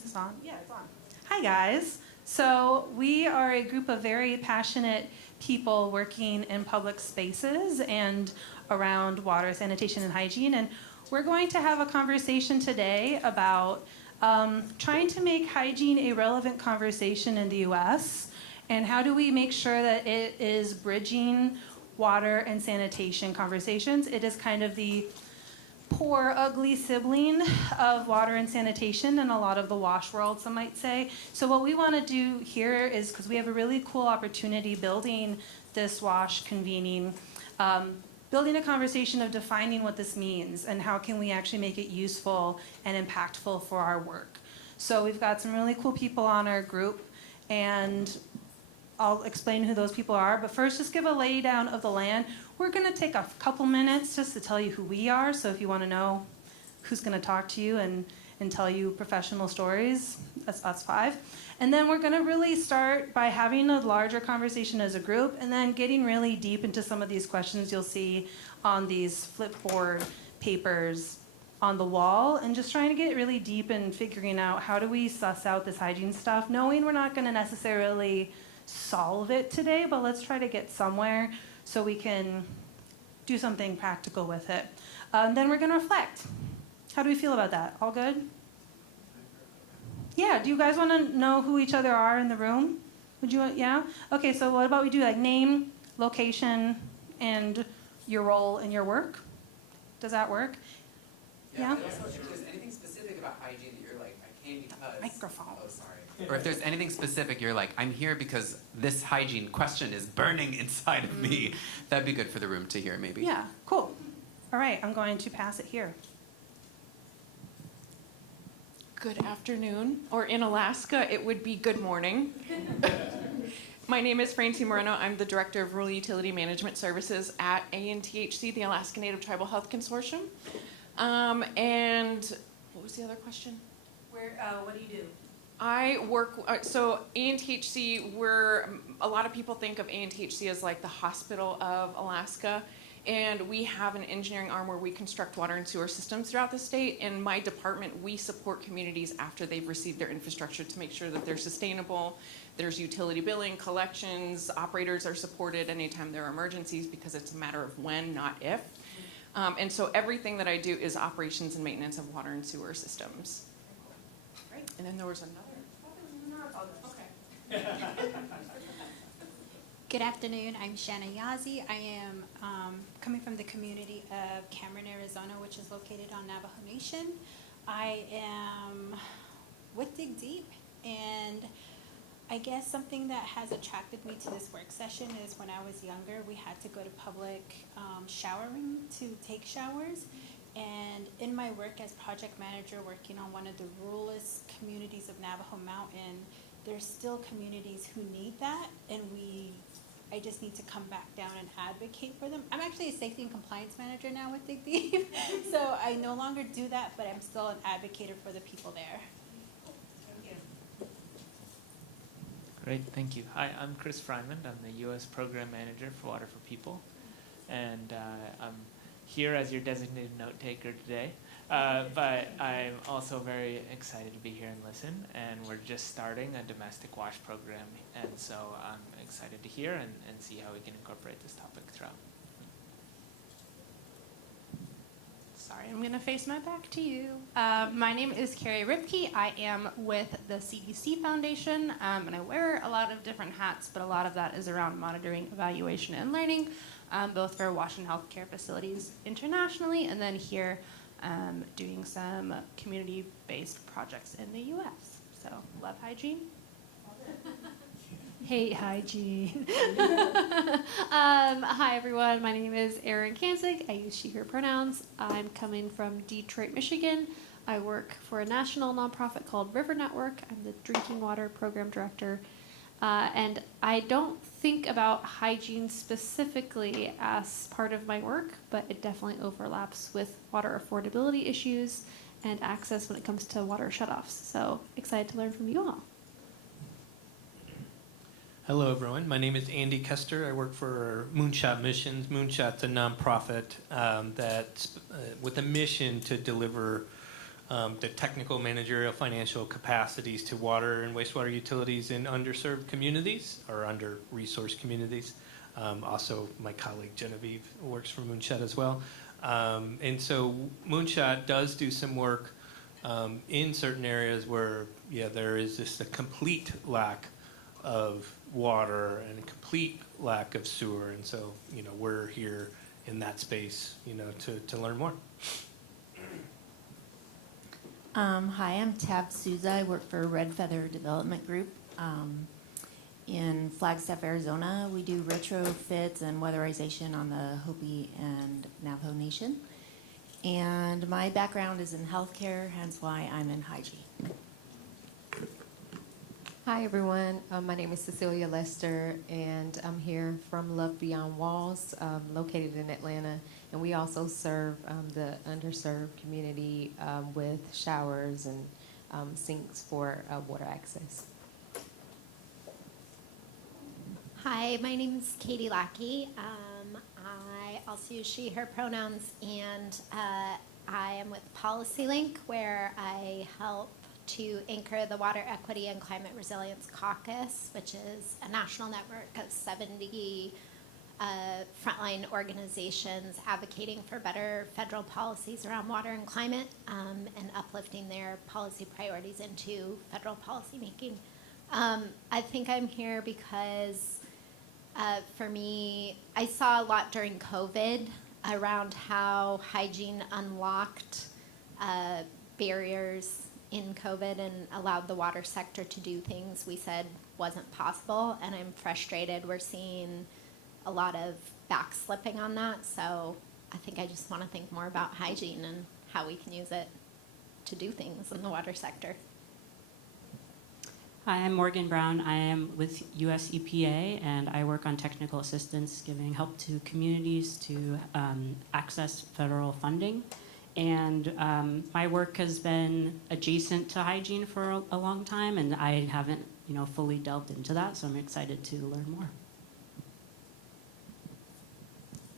Is this on? Yeah, it's on. Hi, guys. So we are a group of very passionate people working in public spaces and around water, sanitation, and hygiene. And we're going to have a conversation today about trying to make hygiene a relevant conversation in the U.S. and how do we make sure that it is bridging water and sanitation conversations. It is kind of the poor, ugly sibling of water and sanitation in a lot of the WASH world, some might say. So what we want to do here is, because we have a really cool opportunity building this WASH convening, building a conversation of defining what this means and how can we actually make it useful and impactful for our work. So we've got some really cool people on our group, and I'll explain who those people are, but first just give a lay down of the land. We're going to take a couple minutes just to tell you who we are, so if you want to know who's going to talk to you and tell you professional stories, that's us five. And then we're going to really start by having a larger conversation as a group and then getting really deep into some of these questions you'll see on these flipboard papers on the wall, and just trying to get really deep in figuring out how do we suss out this hygiene stuff, knowing we're not going to necessarily solve it today, but let's try to get somewhere so we can do something practical with it. Then we're going to reflect. How do we feel about that? All good? Yeah, do you guys want to know who each other are in the room? Would you, yeah? Okay, so what about we do like name, location, and your role in your work? Does that work? Yeah? If there's anything specific about hygiene that you're like, I came because... Microphone. Oh, sorry. Or if there's anything specific you're like, I'm here because this hygiene question is burning inside of me, that'd be good for the room to hear, maybe. Yeah, cool. All right, I'm going to pass it here. Good afternoon, or in Alaska, it would be good morning. My name is Francine Moreno. I'm the Director of Rural Utility Management Services at ANTHC, the Alaska Native Tribal Health Consortium. And what was the other question? What do you do? I work, so ANTHC, a lot of people think of ANTHC as like the hospital of Alaska, and we have an engineering arm where we construct water and sewer systems throughout the state. In my department, we support communities after they've received their infrastructure to make sure that they're sustainable. There's utility billing, collections, operators are supported anytime there are emergencies because it's a matter of when, not if. And so everything that I do is operations and maintenance of water and sewer systems. Great. And then there was another. Okay. Good afternoon. I'm Shanna Yazi. I am coming from the community of Cameron, Arizona, which is located on Navajo Nation. I am with Dig Deep, and I guess something that has attracted me to this work session is when I was younger, we had to go to public showering to take showers. And in my work as project manager working on one of the ruralest communities of Navajo Mountain, there's still communities who need that, and I just need to come back down and advocate for them. I'm actually a safety and compliance manager now with Dig Deep, so I no longer do that, but I'm still an advocate for the people there. Thank you. Great, thank you. Hi, I'm Chris Fryman. I'm the U.S. Program Manager for Water for People, and I'm here as your designated note taker today. But I'm also very excited to be here and listen, and we're just starting a domestic WASH program, and so I'm excited to hear and see how we can incorporate this topic throughout. Sorry, I'm going to face my back to you. My name is Carrie Ripke. I am with the CDC Foundation, and I wear a lot of different hats, but a lot of that is around monitoring, evaluation, and learning, both for WASH and healthcare facilities internationally, and then here doing some community-based projects in the U.S. So, love hygiene. Hate hygiene. Hi, everyone. My name is Erin Kanzig. I use she, her pronouns. I'm coming from Detroit, Michigan. I work for a national nonprofit called River Network. I'm the Drinking Water Program Director. And I don't think about hygiene specifically as part of my work, but it definitely overlaps with water affordability issues and access when it comes to water shutoffs. So excited to learn from you all. Hello, everyone. My name is Andy Kester. I work for Moonshot Missions. Moonshot's a nonprofit that's with a mission to deliver the technical, managerial, financial capacities to water and wastewater utilities in underserved communities or under-resourced communities. Also, my colleague Genevieve works for Moonshot as well. And so Moonshot does do some work in certain areas where, there is just a complete lack of water and a complete lack of sewer. And so, we're here in that space, to learn more. Hi, I'm Tab Souza. I work for Red Feather Development Group in Flagstaff, Arizona. We do retrofits and weatherization on the Hopi and Navajo Nation. And my background is in healthcare, hence why I'm in hygiene. Hi, everyone. My name is Cecilia Lester, and I'm here from Love Beyond Walls, located in Atlanta. And we also serve the underserved community with showers and sinks for water access. Hi, my name is Katie Lackey. I also use she, her pronouns, and I am with Policy Link, where I help to anchor the Water Equity and Climate Resilience Caucus, which is a national network of 70 frontline organizations advocating for better federal policies around water and climate, and uplifting their policy priorities into federal policymaking. I think I'm here because for me, I saw a lot during COVID around how hygiene unlocked barriers in COVID and allowed the water sector to do things we said wasn't possible, and I'm frustrated. We're seeing a lot of backslipping on that, so I think I just want to think more about hygiene and how we can use it to do things in the water sector. Hi, I'm Morgan Brown. I am with US EPA, and I work on technical assistance, giving help to communities to access federal funding. And my work has been adjacent to hygiene for a long time, and I haven't, fully delved into that, so I'm excited to learn more.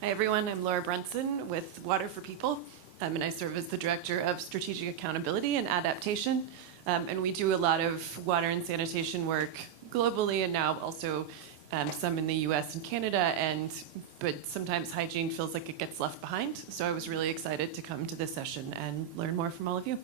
Hi, everyone. I'm Laura Brunson with Water for People, and I serve as the Director of Strategic Accountability and Adaptation. And we do a lot of water and sanitation work globally, and now also some in the US and Canada, but sometimes hygiene feels like it gets left behind. So I was really excited to come to this session and learn more from all of you.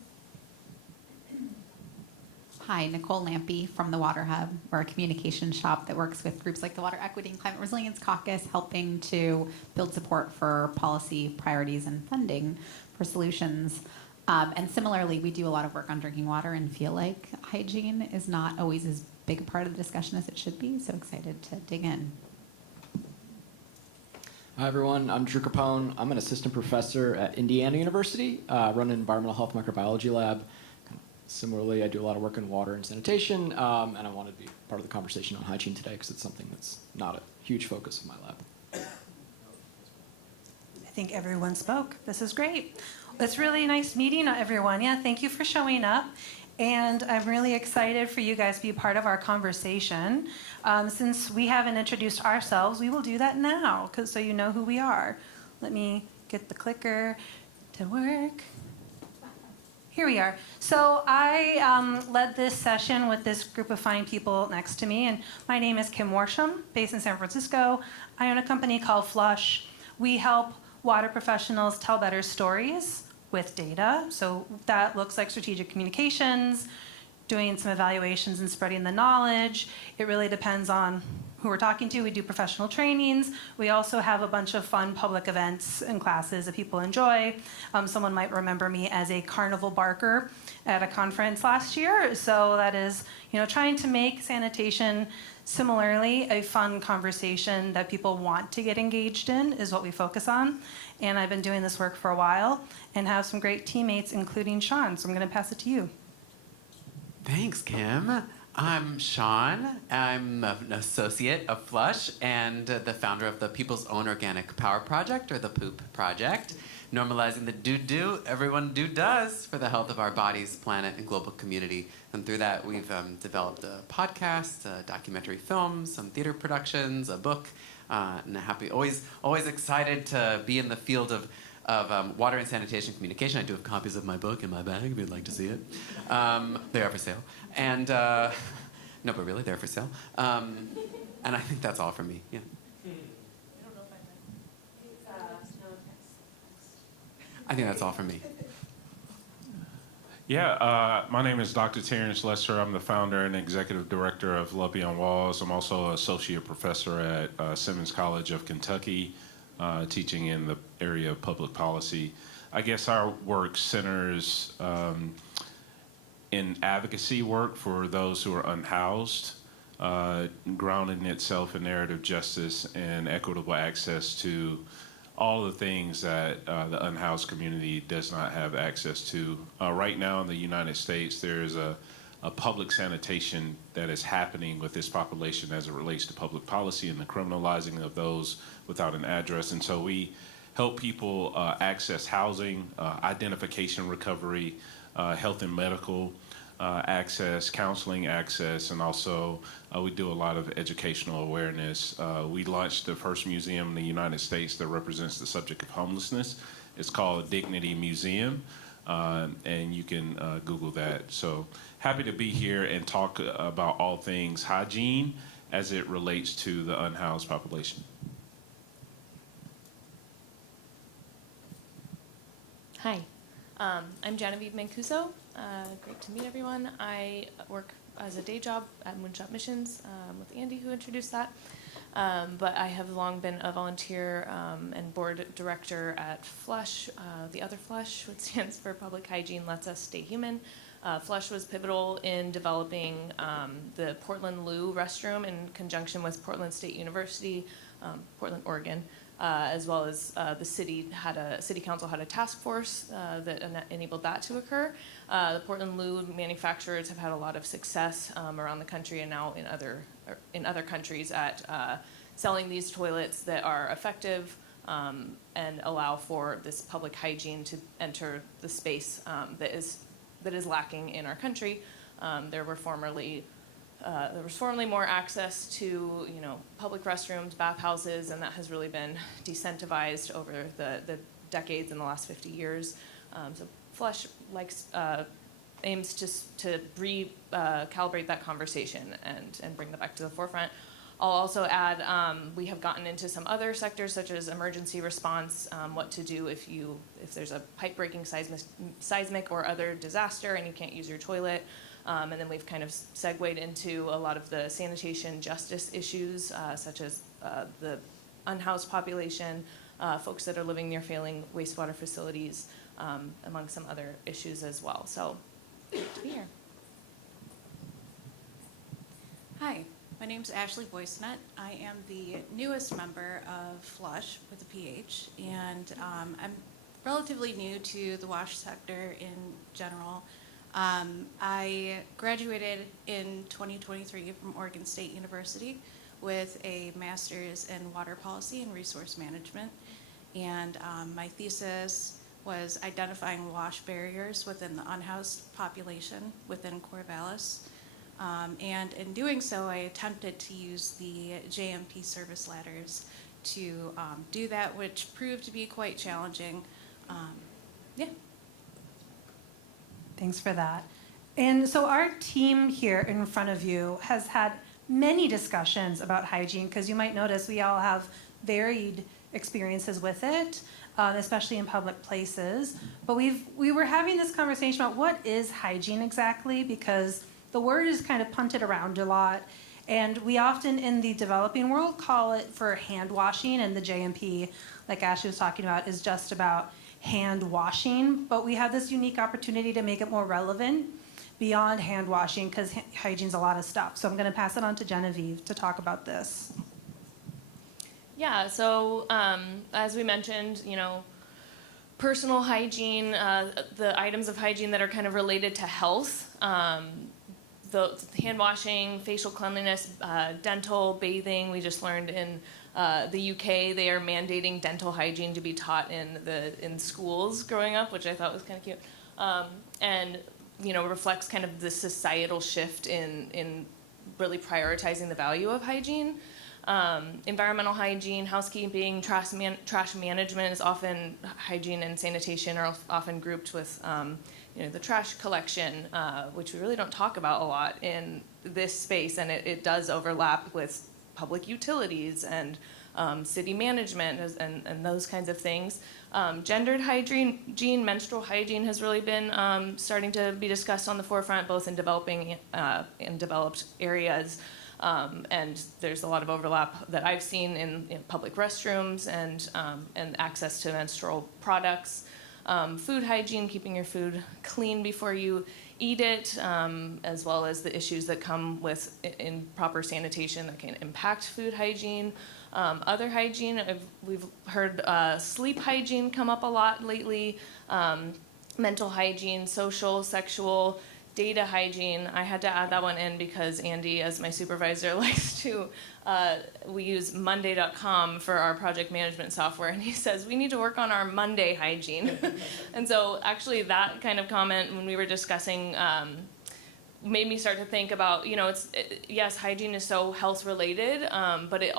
Hi, Nicole Lampy from the Water Hub. We're a communication shop that works with groups like the Water Equity and Climate Resilience Caucus, helping to build support for policy priorities and funding for solutions. And similarly, we do a lot of work on drinking water and feel like hygiene is not always as big a part of the discussion as it should be. So excited to dig in. Hi, everyone. I'm Drew Capone. I'm an assistant professor at Indiana University, run an environmental health microbiology lab. Similarly, I do a lot of work in water and sanitation, and I wanted to be part of the conversation on hygiene today because it's something that's not a huge focus of my lab. I think everyone spoke. This is great. It's really nice meeting everyone. Yeah, thank you for showing up. And I'm really excited for you guys to be part of our conversation. Since we haven't introduced ourselves, we will do that now, so you know who we are. Let me get the clicker to work. Here we are. So I led this session with this group of fine people next to me, and my name is Kim Worsham, based in San Francisco. I own a company called PHLUSH. We help water professionals tell better stories with data. So that looks like strategic communications, doing some evaluations and spreading the knowledge. It really depends on who we're talking to. We do professional trainings. We also have a bunch of fun public events and classes that people enjoy. Someone might remember me as a carnival barker at a conference last year. So that is, trying to make sanitation similarly a fun conversation that people want to get engaged in is what we focus on. And I've been doing this work for a while and have some great teammates, including Shawn. So I'm going to pass it to you. Thanks, Kim. I'm Shawn. I'm an associate of PHLUSH and the founder of the People's Own Organic Power Project, or the POOP Project, normalizing the do everyone does for the health of our bodies, planet, and global community. And through that, we've developed a podcast, a documentary film, some theater productions, a book, and always excited to be in the field of of water and sanitation communication. I do have copies of my book in my bag if you'd like to see it. They are for sale. And, no, but really, they're for sale. And I think that's all from me, yeah. I think that's all from me. Yeah, my name is Dr. Terrence Lester. I'm the founder and executive director of Love Beyond Walls. I'm also an associate professor at Simmons College of Kentucky, teaching in the area of public policy. I guess our work centers in advocacy work for those who are unhoused, grounding itself in narrative justice and equitable access to all the things that the unhoused community does not have access to. Right now in the United States, there is a public sanitation that is happening with this population as it relates to public policy and the criminalizing of those without an address. And so we help people access housing, identification recovery, health and medical access, counseling access, and also we do a lot of educational awareness. We launched the first museum in the United States that represents the subject of homelessness. It's called Dignity Museum, and you can Google that. So happy to be here and talk about all things hygiene as it relates to the unhoused population. Hi, I'm Genevieve Mancuso. Great to meet everyone. I work as a day job at Moonshot Missions with Andy, who introduced that. But I have long been a volunteer and board director at PHLUSH, the other PHLUSH, which stands for Public Hygiene Lets Us Stay Human. PHLUSH was pivotal in developing the Portland Loo restroom in conjunction with Portland State University, Portland, Oregon. As well as the city council had a task force that enabled that to occur. The Portland Loo manufacturers have had a lot of success around the country and now in other countries at selling these toilets that are effective and allow for this public hygiene to enter the space that is lacking in our country. There was formerly more access to, public restrooms, bathhouses, and that has really been decentralized over the decades in the last 50 years. So PHLUSH aims to recalibrate that conversation and bring that back to the forefront. I'll also add, we have gotten into some other sectors such as emergency response, what to do if there's a pipe breaking seismic or other disaster and you can't use your toilet. And then we've kind of segued into a lot of the sanitation justice issues, such as the unhoused population, folks that are living near failing wastewater facilities, among some other issues as well. So, great to be here. Hi, my name is Ashley Voisinet. I am the newest member of PHLUSH with a PH, and I'm relatively new to the WASH sector in general. I graduated in 2023 from Oregon State University with a master's in water policy and resource management. And my thesis was identifying WASH barriers within the unhoused population within Corvallis. And in doing so, I attempted to use the JMP service ladders to do that, which proved to be quite challenging. Yeah. Thanks for that. And so our team here in front of you has had many discussions about hygiene, because you might notice we all have varied experiences with it, especially in public places. But we were having this conversation about what is hygiene exactly, because the word is kind of punted around a lot. And we often in the developing world call it for hand washing, and the JMP, like Ashley was talking about, is just about hand washing, but we have this unique opportunity to make it more relevant beyond hand washing, because hygiene's a lot of stuff. So I'm going to pass it on to Genevieve to talk about this. Yeah, so as we mentioned, personal hygiene, the items of hygiene that are kind of related to health, the hand washing, facial cleanliness, dental, bathing. We just learned in the UK they are mandating dental hygiene to be taught in schools growing up, which I thought was kind of cute, and reflects kind of the societal shift in really prioritizing the value of hygiene. Environmental hygiene, housekeeping, trash management is often, hygiene and sanitation are often grouped with the trash collection, which we really don't talk about a lot in this space, and it does overlap with public utilities and city management and those kinds of things. Gendered hygiene, menstrual hygiene has really been starting to be discussed on the forefront, both in developing and developed areas. And there's a lot of overlap that I've seen in public restrooms and access to menstrual products. Food hygiene, keeping your food clean before you eat it, as well as the issues that come with improper sanitation that can impact food hygiene. Other hygiene, we've heard sleep hygiene come up a lot lately, mental hygiene, social, sexual, data hygiene. I had to add that one in because Andy, as my supervisor, likes to, we use Monday.com for our project management software, and he says, we need to work on our Monday hygiene. And so actually that kind of comment when we were discussing made me start to think about, yes, hygiene is so health related, but it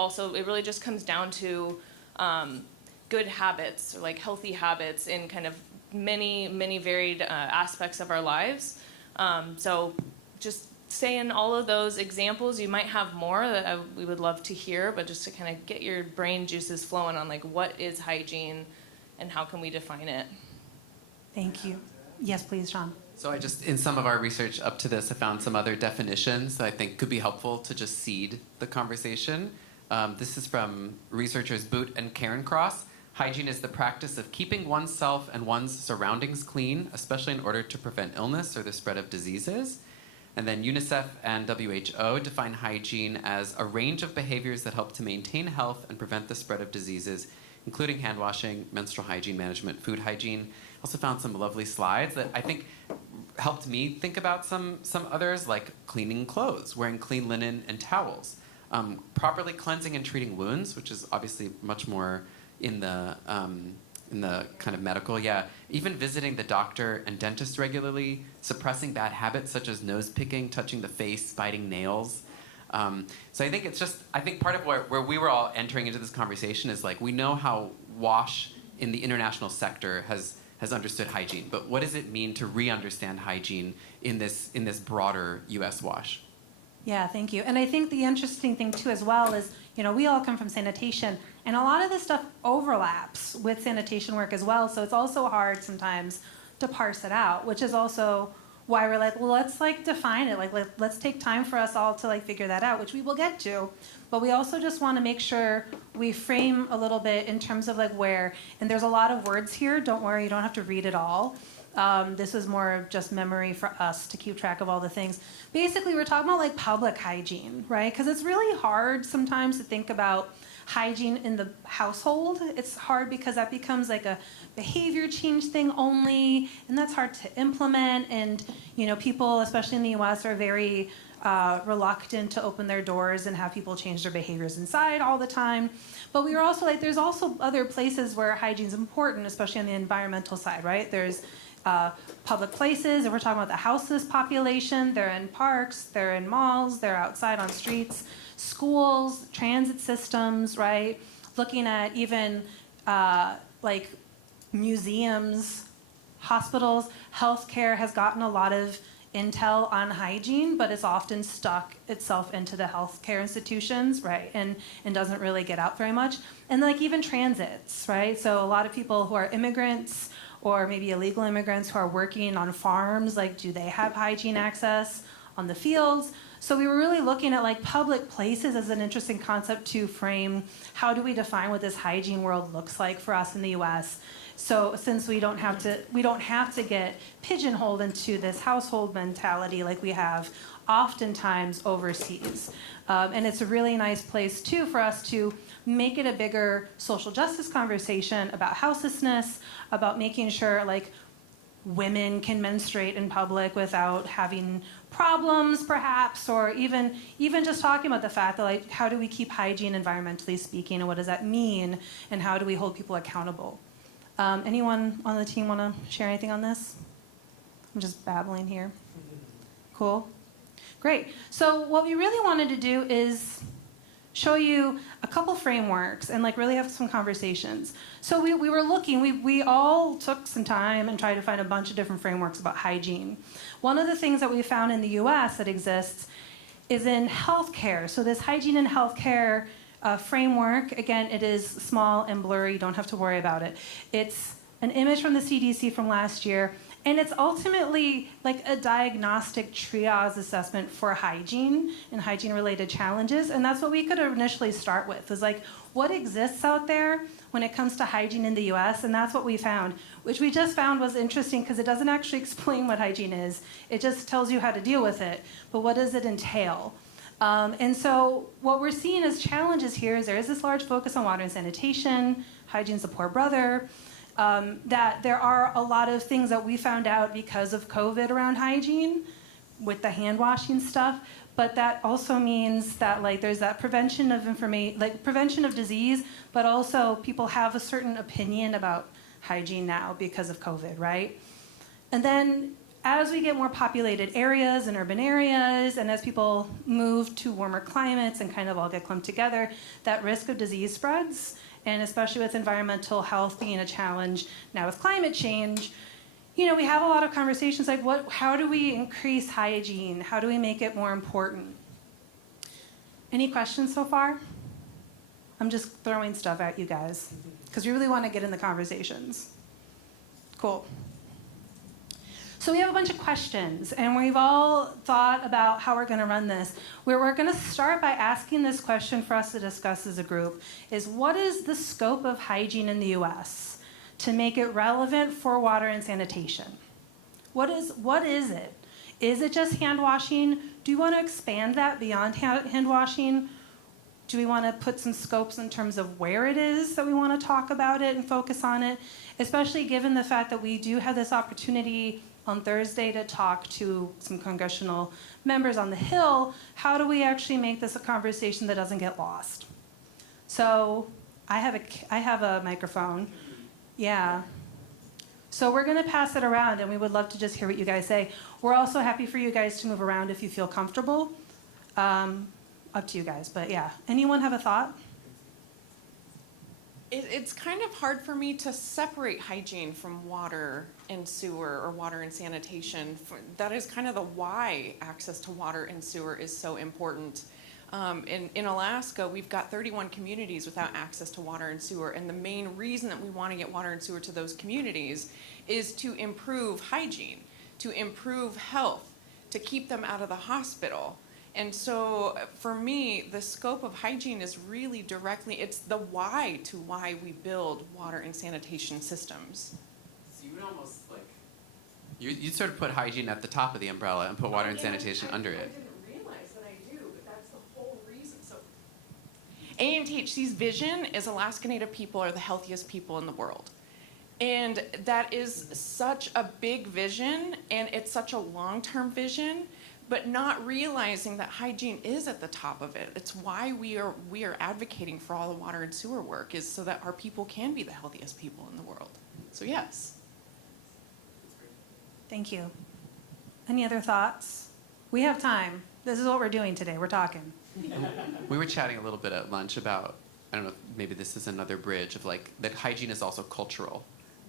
really just comes down to good habits, or like healthy habits in kind of many, many varied aspects of our lives. So just saying all of those examples, you might have more that we would love to hear, but just to kind of get your brain juices flowing on like what is hygiene and how can we define it. Thank you. Yes, please, Shawn. So in some of our research up to this, I found some other definitions that I think could be helpful to just seed the conversation. This is from researchers Boot and Cairncross. Hygiene is the practice of keeping oneself and one's surroundings clean, especially in order to prevent illness or the spread of diseases. And then UNICEF and WHO define hygiene as a range of behaviors that help to maintain health and prevent the spread of diseases, including hand washing, menstrual hygiene management, food hygiene. I also found some lovely slides that I think helped me think about some others, like cleaning clothes, wearing clean linen and towels, properly cleansing and treating wounds, which is obviously much more in the kind of medical, even visiting the doctor and dentist regularly, suppressing bad habits such as nose picking, touching the face, biting nails. So I think part of where we were all entering into this conversation is like, we know how WASH in the international sector has understood hygiene, but what does it mean to re-understand hygiene in this broader US WASH? Yeah, thank you. And I think the interesting thing too as well is, we all come from sanitation, and a lot of this stuff overlaps with sanitation work as well, so it's also hard sometimes to parse it out, which is also why we're like, well, let's define it, let's take time for us all to figure that out, which we will get to, but we also just want to make sure we frame a little bit in terms of where, and there's a lot of words here, don't worry, you don't have to read it all. This is more of just memory for us to keep track of all the things. Basically, we're talking about public hygiene, right? Because it's really hard sometimes to think about hygiene in the household. It's hard because that becomes a behavior change thing only, and that's hard to implement. And people, especially in the U.S., are very reluctant to open their doors and have people change their behaviors inside all the time. But we were also there's also other places where hygiene is important, especially on the environmental side, right? There's public places, and we're talking about the houseless population. They're in parks, they're in malls, they're outside on streets, schools, transit systems, right? Looking at even museums, hospitals, healthcare has gotten a lot of intel on hygiene, but it's often stuck itself into the healthcare institutions, right? And doesn't really get out very much. And even transits, right? So a lot of people who are immigrants or maybe illegal immigrants who are working on farms, do they have hygiene access on the fields? So we were really looking at public places as an interesting concept to frame how do we define what this hygiene world looks like for us in the US. So since we don't have to get pigeonholed into this household mentality like we have oftentimes overseas. And it's a really nice place too for us to make it a bigger social justice conversation about houselessness, about making sure women can menstruate in public without having problems perhaps, or even just talking about the fact that how do we keep hygiene environmentally speaking, and what does that mean, and how do we hold people accountable? Anyone on the team want to share anything on this? I'm just babbling here. Cool. Great. So what we really wanted to do is show you a couple frameworks and like really have some conversations. So we were looking, we all took some time and tried to find a bunch of different frameworks about hygiene. One of the things that we found in the US that exists is in healthcare. So this hygiene in healthcare framework, again, it is small and blurry, you don't have to worry about it. It's an image from the CDC from last year, and it's ultimately like a diagnostic triage assessment for hygiene and hygiene-related challenges, and that's what we could initially start with, was like, what exists out there when it comes to hygiene in the US, and that's what we found, which we just found was interesting because it doesn't actually explain what hygiene is. It just tells you how to deal with it, but what does it entail? And so what we're seeing as challenges here is there is this large focus on water and sanitation, hygiene's a poor brother, that there are a lot of things that we found out because of COVID around hygiene with the hand washing stuff, but that also means that like there's that prevention of prevention of disease, but also people have a certain opinion about hygiene now because of COVID, right? And then as we get more populated areas and urban areas, and as people move to warmer climates and kind of all get clumped together, that risk of disease spreads, and especially with environmental health being a challenge now with climate change, you know, we have a lot of conversations like, how do we increase hygiene? How do we make it more important? Any questions so far? I'm just throwing stuff at you guys, because we really want to get in the conversations. Cool. So we have a bunch of questions, and we've all thought about how we're going to run this. We're going to start by asking this question for us to discuss as a group, is what is the scope of hygiene in the US to make it relevant for water and sanitation? What is it? Is it just hand washing? Do you want to expand that beyond hand washing? Do we want to put some scopes in terms of where it is that we want to talk about it and focus on it? Especially given the fact that we do have this opportunity on Thursday to talk to some congressional members on the Hill. How do we actually make this a conversation that doesn't get lost? So I have a microphone. Yeah. So we're going to pass it around, and we would love to just hear what you guys say. We're also happy for you guys to move around if you feel comfortable. Up to you guys, but yeah. Anyone have a thought? It's kind of hard for me to separate hygiene from water and sewer or water and sanitation. That is kind of the why access to water and sewer is so important. In Alaska, we've got 31 communities without access to water and sewer, and the main reason that we want to get water and sewer to those communities is to improve hygiene, to improve health, to keep them out of the hospital. And so for me, the scope of hygiene is really directly, it's the why to why we build water and sanitation systems. So you would almost like, you'd sort of put hygiene at the top of the umbrella and put water and sanitation under it. I didn't realize that I do, but that's the whole reason. So ANTHC's vision is Alaska Native people are the healthiest people in the world. And that is such a big vision, and it's such a long-term vision, but not realizing that hygiene is at the top of it. It's why we are advocating for all the water and sewer work, is so that our people can be the healthiest people in the world. So yes. Thank you. Any other thoughts? We have time. This is what we're doing today. We're talking. We were chatting a little bit at lunch about, I don't know, maybe this is another bridge of like, that hygiene is also cultural.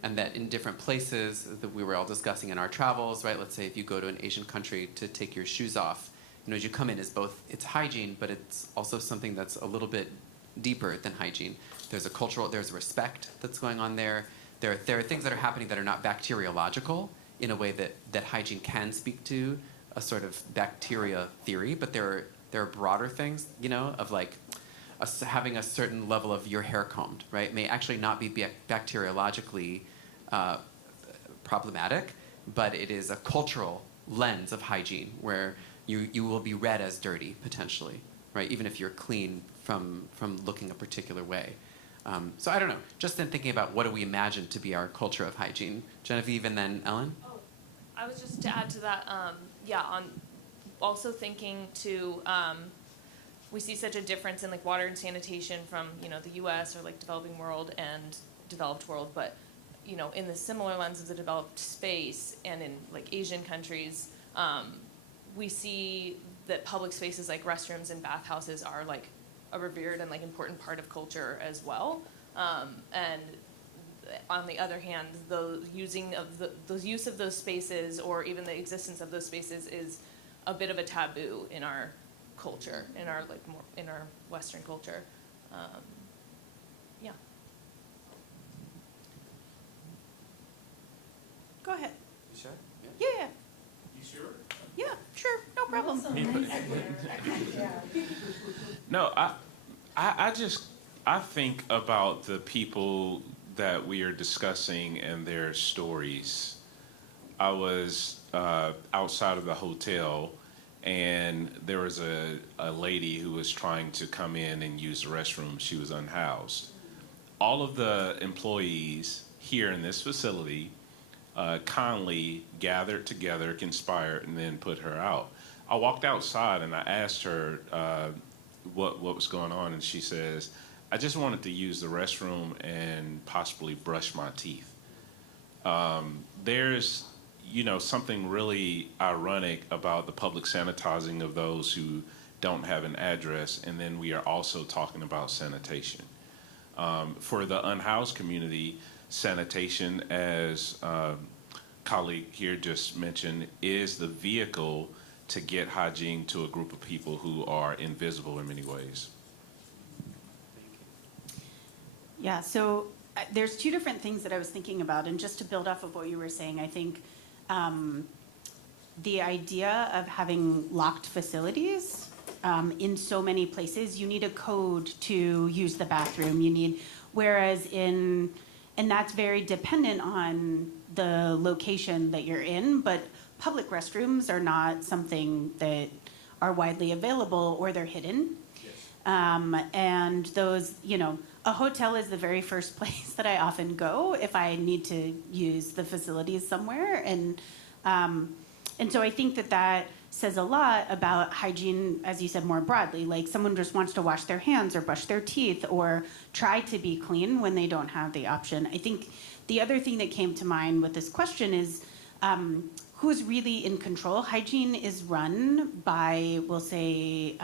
And that in different places that we were all discussing in our travels, right? Let's say if you go to an Asian country to take your shoes off, you know, as you come in, it's hygiene, but it's also something that's a little bit deeper than hygiene. There's there's respect that's going on there. There are things that are happening that are not bacteriological in a way that hygiene can speak to a sort of bacteria theory, but there are broader things, you know, of like having a certain level of your hair combed, right? May actually not be bacteriologically problematic, but it is a cultural lens of hygiene where you will be read as dirty potentially, right? Even if you're clean from looking a particular way. So I don't know, just in thinking about what do we imagine to be our culture of hygiene. Genevieve and then Ellen? Oh, I was just to add to that, on also thinking to, we see such a difference in like water and sanitation from, you know, the US or like developing world and developed world, but you know, in the similar lens of the developed space and in like Asian countries, we see that public spaces like restrooms and bathhouses are like a revered and like important part of culture as well. And on the other hand, the use of those spaces, or even the existence of those spaces, is a bit of a taboo in our culture, in our Western culture. Yeah. Go ahead. You sure? Yeah. You sure? Yeah, sure, no problem. No, I think about the people that we are discussing and their stories. I was outside of the hotel, and there was a lady who was trying to come in and use the restroom. She was unhoused. All of the employees here in this facility kindly gathered together, conspired, and then put her out. I walked outside and I asked her what was going on, and she says, I just wanted to use the restroom and possibly brush my teeth. There's, something really ironic about the public sanitizing of those who don't have an address, and then we are also talking about sanitation. For the unhoused community, sanitation, as colleague here just mentioned, is the vehicle to get hygiene to a group of people who are invisible in many ways. Yeah, so there's two different things that I was thinking about, and just to build off of what you were saying, I think the idea of having locked facilities in so many places, you need a code to use the bathroom. And that's very dependent on the location that you're in, but public restrooms are not something that are widely available, or they're hidden. And those, a hotel is the very first place that I often go if I need to use the facilities somewhere. And so I think that says a lot about hygiene, as you said, more broadly. Like, someone just wants to wash their hands or brush their teeth or try to be clean when they don't have the option. I think the other thing that came to mind with this question is who's really in control. Hygiene is run by, we'll say,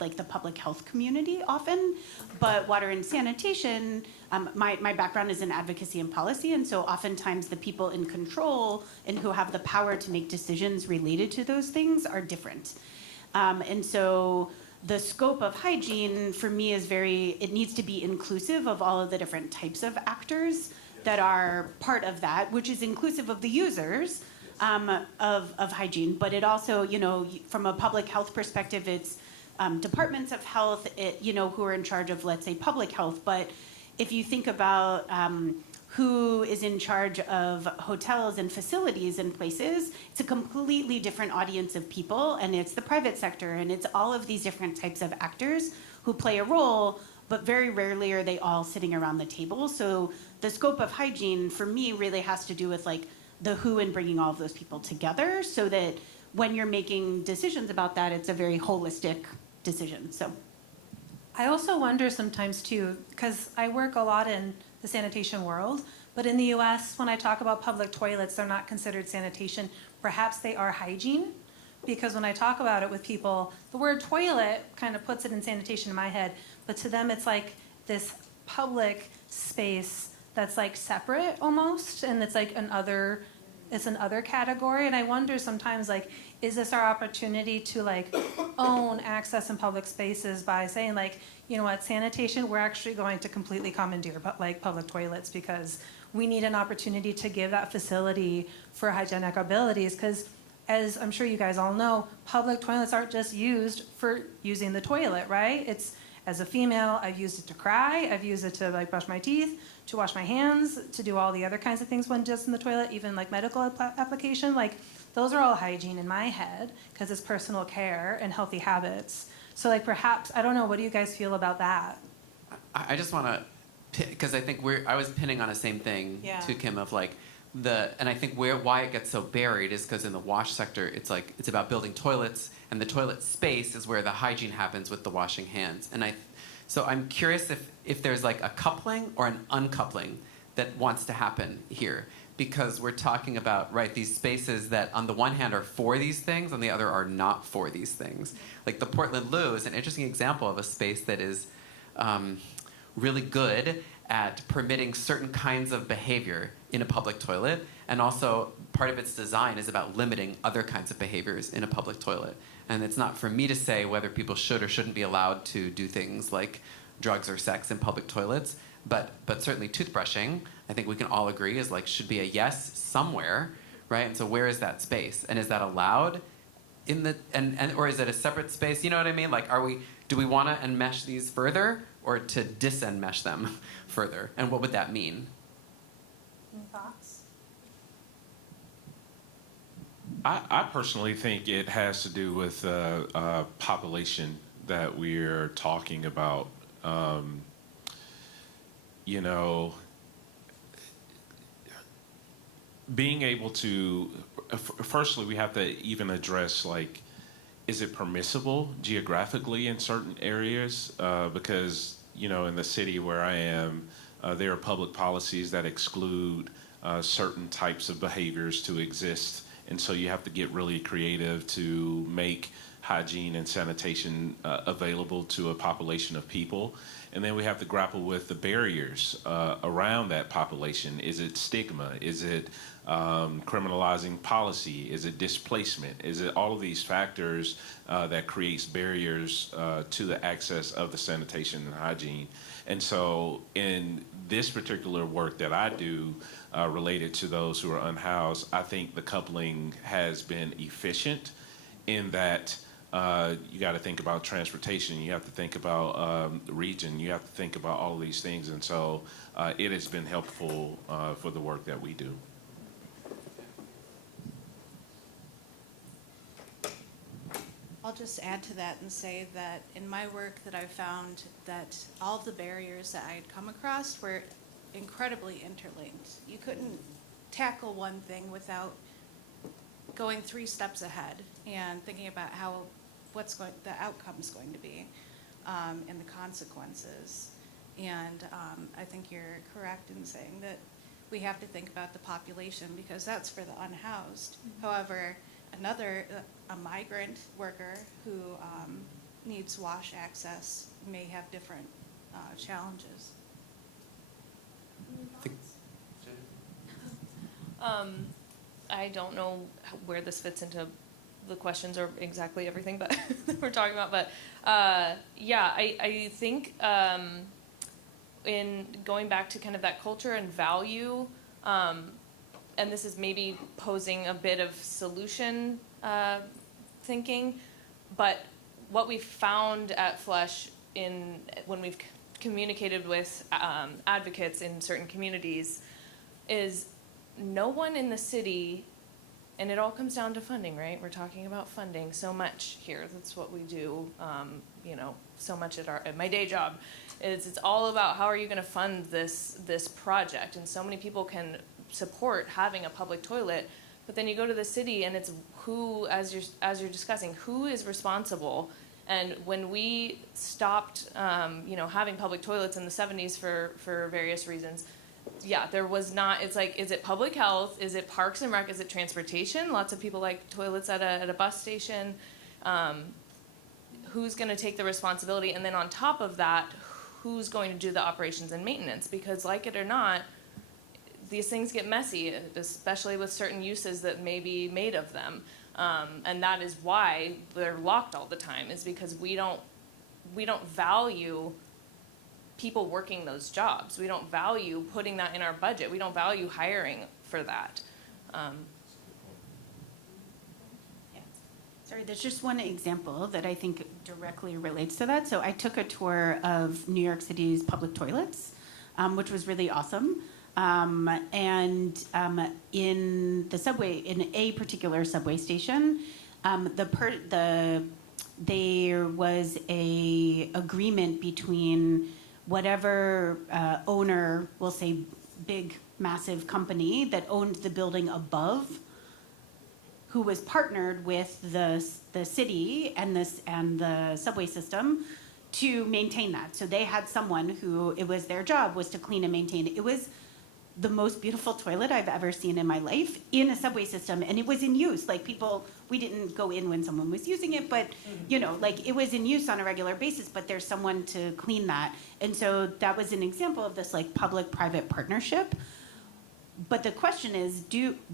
like the public health community often, but water and sanitation, my background is in advocacy and policy, and so oftentimes the people in control and who have the power to make decisions related to those things are different. And so the scope of hygiene for me is it needs to be inclusive of all of the different types of actors that are part of that, which is inclusive of the users of hygiene, but it also, from a public health perspective, it's departments of health, who are in charge of, let's say, public health. But if you think about who is in charge of hotels and facilities and places, it's a completely different audience of people, and it's the private sector, and it's all of these different types of actors who play a role, but very rarely are they all sitting around the table. So the scope of hygiene, for me, really has to do with, like, the who and bringing all of those people together, so that when you're making decisions about that, it's a very holistic decision. So I also wonder sometimes too, because I work a lot in the sanitation world, but in the US, when I talk about public toilets, they're not considered sanitation. Perhaps they are hygiene, because when I talk about it with people, the word toilet kind of puts it in sanitation in my head, but to them it's like this public space that's like separate almost, and it's like it's an other category. And I wonder sometimes, like, is this our opportunity to like own access in public spaces by saying, like, you know what, sanitation, we're actually going to completely commandeer like public toilets, because we need an opportunity to give that facility for hygienic abilities. Because as I'm sure you guys all know, public toilets aren't just used for using the toilet, right? It's, as a female, I've used it to cry, I've used it to like brush my teeth, to wash my hands, to do all the other kinds of things when just in the toilet, even like medical application. Like, those are all hygiene in my head, because it's personal care and healthy habits. So like, perhaps, I don't know, what do you guys feel about that? I just want to, because I think I was pinning on the same thing to Kim, of like, and I think why it gets so buried is because in the wash sector, it's like, it's about building toilets, and the toilet space is where the hygiene happens with the washing hands. And so I'm curious if there's like a coupling or an uncoupling that wants to happen here. because we're talking about, right, these spaces that on the one hand are for these things, on the other are not for these things. Like the Portland Loo is an interesting example of a space that is really good at permitting certain kinds of behavior in a public toilet, and also part of its design is about limiting other kinds of behaviors in a public toilet. And it's not for me to say whether people should or shouldn't be allowed to do things like drugs or sex in public toilets, but certainly toothbrushing, I think we can all agree, is like should be a yes somewhere, right? And so where is that space? And is that allowed in the or is it a separate space? You know what I mean? Like do we want to enmesh these further or to disenmesh them further? And what would that mean? Any thoughts? I personally think it has to do with the population that we're talking about. You know, being able to, firstly, we have to even address, like, is it permissible geographically in certain areas? Because, you know, in the city where I am, there are public policies that exclude certain types of behaviors to exist. And so you have to get really creative to make hygiene and sanitation available to a population of people. And then we have to grapple with the barriers around that population. Is it stigma? Is it criminalizing policy? Is it displacement? Is it all of these factors that creates barriers to the access of the sanitation and hygiene? And so in this particular work that I do related to those who are unhoused, I think the coupling has been efficient in that you got to think about transportation, you have to think about region, you have to think about all of these things. And so it has been helpful for the work that we do. I'll just add to that and say that in my work that I've found that all of the barriers that I had come across were incredibly interlinked. You couldn't tackle one thing without going 3 steps ahead and thinking about how the outcome is going to be and the consequences. And I think you're correct in saying that we have to think about the population because that's for the unhoused. Mm-hmm. However, a migrant worker who needs wash access may have different challenges. I don't know where this fits into the questions or exactly everything but that we're talking about, but yeah, I think in going back to kind of that culture and value, and this is maybe posing a bit of solution thinking, but what we've found at PHLUSH when we've communicated with advocates in certain communities is no one in the city, and it all comes down to funding, right? We're talking about funding so much here. That's what we do, you know, so much at my day job. It's all about how are you going to fund this project, and so many people can support having a public toilet, but then you go to the city and it's who, as you're discussing, who is responsible. And when we stopped, you know, having public toilets in the 70s for various reasons, yeah, there was not. It's like, is it public health? Is it Parks and Rec? Is it transportation? Lots of people like toilets at a bus station. Who's going to take the responsibility? And then on top of that, who's going to do the operations and maintenance? Because like it or not, these things get messy, especially with certain uses that may be made of them. And that is why they're locked all the time, is because we don't value people working those jobs. We don't value putting that in our budget. We don't value hiring for that. Sorry, there's just one example that I think directly relates to that. So I took a tour of New York City's public toilets, which was really awesome. And in the subway, in a particular subway station, there was a agreement between whatever owner, we'll say big, massive company that owned the building above, who was partnered with the city and the subway system to maintain that. So they had someone who it was their job was to clean and maintain. It was the most beautiful toilet I've ever seen in my life in a subway system, and it was in use. Like people, we didn't go in when someone was using it, but you know, like it was in use on a regular basis, but there's someone to clean that. And so that was an example of this like public-private partnership. But the question is,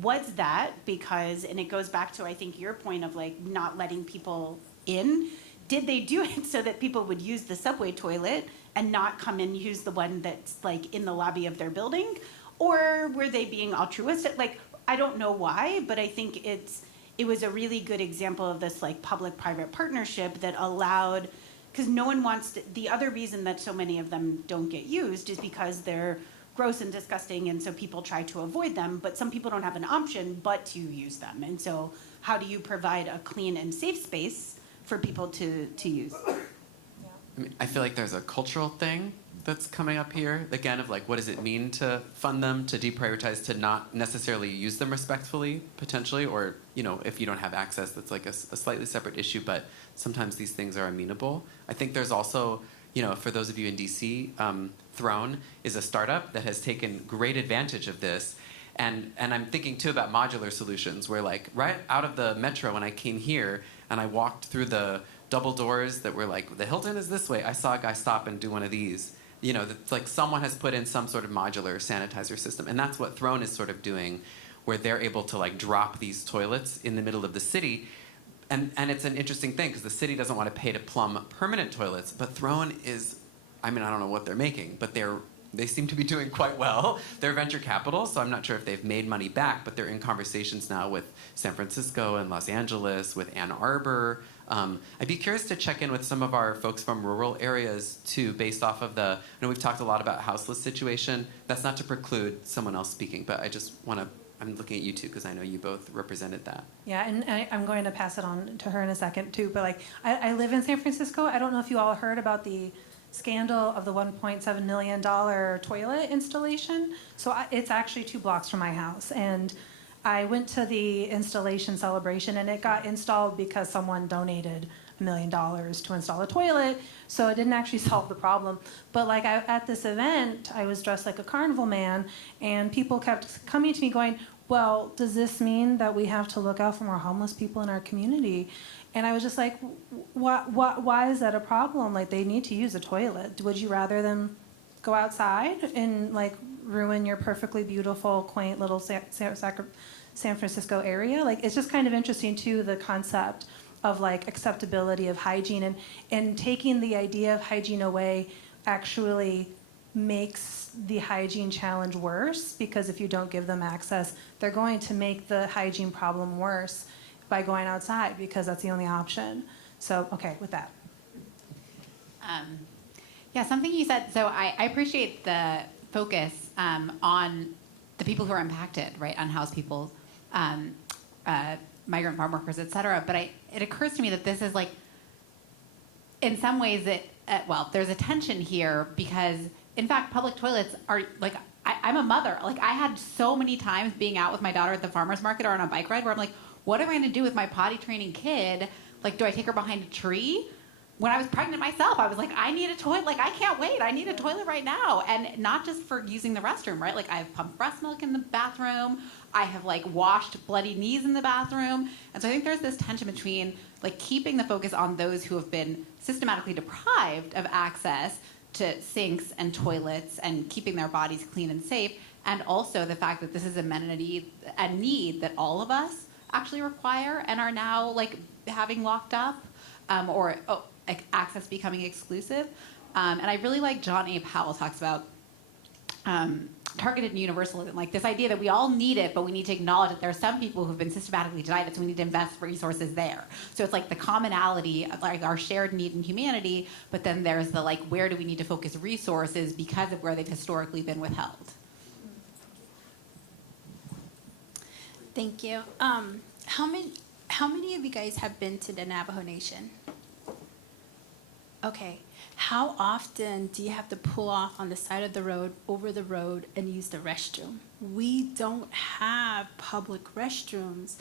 was that because, and it goes back to I think your point of like not letting people in, did they do it so that people would use the subway toilet and not come and use the one that's like in the lobby of their building? Or were they being altruistic? Like, I don't know why, but I think it was a really good example of this like public-private partnership that allowed, because no one wants to, the other reason that so many of them don't get used is because they're gross and disgusting, and so people try to avoid them, but some people don't have an option but to use them. And so how do you provide a clean and safe space for people to use? I mean, I feel like there's a cultural thing that's coming up here, again, of like, what does it mean to fund them, to deprioritize, to not necessarily use them respectfully, potentially, or, you know, if you don't have access, that's like a slightly separate issue, but sometimes these things are amenable. I think there's also, you know, for those of you in DC, Throne is a startup that has taken great advantage of this. And I'm thinking, too, about modular solutions, where, like, right out of the metro when I came here and I walked through the double doors that were like, the Hilton is this way, I saw a guy stop and do one of these. You know, like someone has put in some sort of modular sanitizer system. And that's what Throne is sort of doing, where they're able to, like, drop these toilets in the middle of the city. And it's an interesting thing, because the city doesn't want to pay to plumb permanent toilets, but Throne is, I mean, I don't know what they're making, but they seem to be doing quite well. They're venture capital, so I'm not sure if they've made money back, but they're in conversations now with San Francisco and Los Angeles, with Ann Arbor. I'd be curious to check in with some of our folks from rural areas, too, based off of I know we've talked a lot about houseless situation. That's not to preclude someone else speaking, but I just want to, I'm looking at you two because I know you both represented that. Yeah, and I'm going to pass it on to her in a second, too. But like, I live in San Francisco. I don't know if you all heard about the scandal of the $1.7 million toilet installation. So it's actually 2 blocks from my house. And I went to the installation celebration, and it got installed because someone donated $1 million to install a toilet. So it didn't actually solve the problem. But like at this event, I was dressed like a carnival man, and people kept coming to me going, well, does this mean that we have to look out for more homeless people in our community? And I was just like, why is that a problem? Like, they need to use a toilet. Would you rather them go outside and like ruin your perfectly beautiful, quaint little San Francisco area? Like, it's just kind of interesting too, the concept of like acceptability of hygiene, and taking the idea of hygiene away actually makes the hygiene challenge worse, because if you don't give them access, they're going to make the hygiene problem worse by going outside, because that's the only option. So, okay, with that. Yeah, something you said, so I appreciate the focus on the people who are impacted, right, unhoused people, migrant farm workers, et cetera. But it occurs to me that this is like, in some ways, there's a tension here, because, in fact, public toilets are, like, I'm a mother. Like, I had so many times being out with my daughter at the farmer's market or on a bike ride where I'm like, what am I going to do with my potty training kid? Like, do I take her behind a tree? When I was pregnant myself, I was like, I need a toilet. Like, I can't wait. I need a toilet right now. And not just for using the restroom, right? Like, I've pumped breast milk in the bathroom. I have, like, washed bloody knees in the bathroom. And so I think there's this tension between, like, keeping the focus on those who have been systematically deprived of access to sinks and toilets and keeping their bodies clean and safe, and also the fact that this is a need that all of us actually require and are now, like, having locked up, or access becoming exclusive. And I really like John A. Powell talks about targeted universalism, like this idea that we all need it, but we need to acknowledge that there are some people who've been systematically denied it, so we need to invest resources there. So it's like the commonality of, like, our shared need in humanity, but then there's the, like, where do we need to focus resources because of where they've historically been withheld. Thank you. How many of you guys have been to the Navajo Nation? Okay. How often do you have to pull off on the side of the road, over the road, and use the restroom? We don't have public restrooms.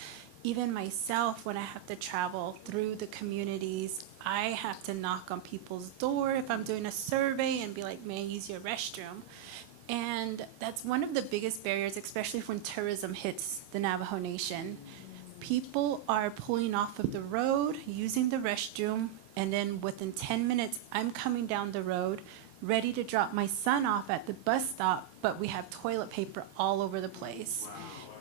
Even myself, when I have to travel through the communities, I have to knock on people's door if I'm doing a survey and be like, may I use your restroom? And that's one of the biggest barriers, especially when tourism hits the Navajo Nation. People are pulling off of the road, using the restroom, and then within 10 minutes, I'm coming down the road, ready to drop my son off at the bus stop, but we have toilet paper all over the place. Wow.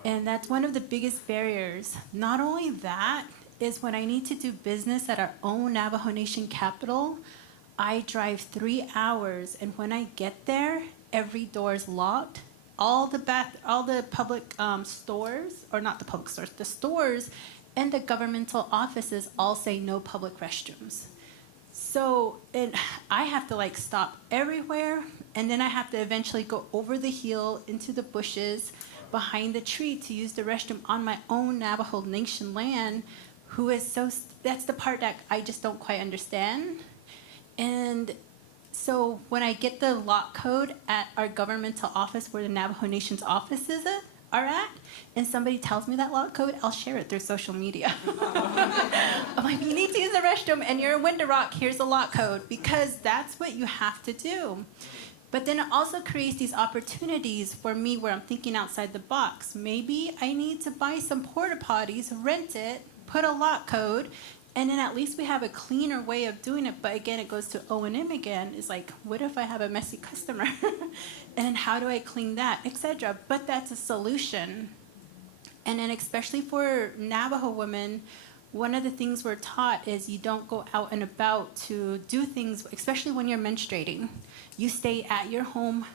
And that's one of the biggest barriers. Not only that, is when I need to do business at our own Navajo Nation capital, I drive 3 hours, and when I get there, every door is locked. All the public stores, or not the public stores, the stores and the governmental offices all say no public restrooms. So I have to like stop everywhere, and then I have to eventually go over the hill into the bushes behind the tree to use the restroom on my own Navajo Nation land, that's the part that I just don't quite understand. And so when I get the lock code at our governmental office where the Navajo Nation's offices are at, and somebody tells me that lock code, I'll share it through social media. I'm like, you need to use the restroom and you're in Window Rock, here's the lock code, because that's what you have to do. But then it also creates these opportunities for me where I'm thinking outside the box. Maybe I need to buy some porta potties, rent it, put a lock code, and then at least we have a cleaner way of doing it. But again, it goes to O&M again. It's like, what if I have a messy customer? And then how do I clean that, etc. But that's a solution. And then especially for Navajo women, one of the things we're taught is you don't go out and about to do things, especially when you're menstruating. You stay at your home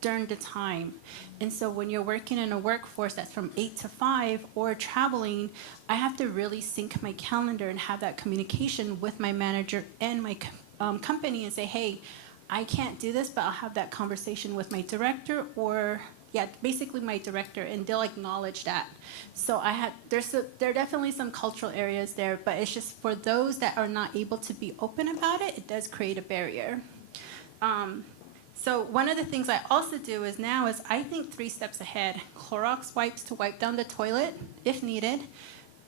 during the time. And so when you're working in a workforce that's from 8 to 5 or traveling, I have to really sync my calendar and have that communication with my manager and my company and say, hey, I can't do this, but I'll have that conversation with my director basically my director, and they'll acknowledge that. So there are definitely some cultural areas there, but it's just for those that are not able to be open about it, it does create a barrier. So one of the things I also do is I think 3 steps ahead. Clorox wipes to wipe down the toilet if needed.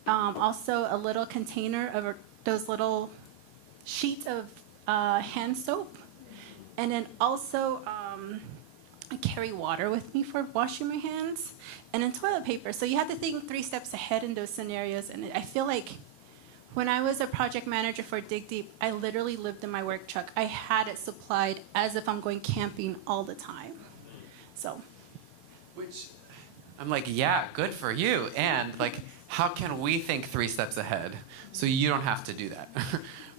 Also a little container of those little sheets of hand soap. And then also I carry water with me for washing my hands. And then toilet paper. So you have to think 3 steps ahead in those scenarios. And I feel like when I was a project manager for Dig Deep, I literally lived in my work truck. I had it supplied as if I'm going camping all the time. So. Which, I'm like, yeah, good for you. And like, how can we think 3 steps ahead so you don't have to do that?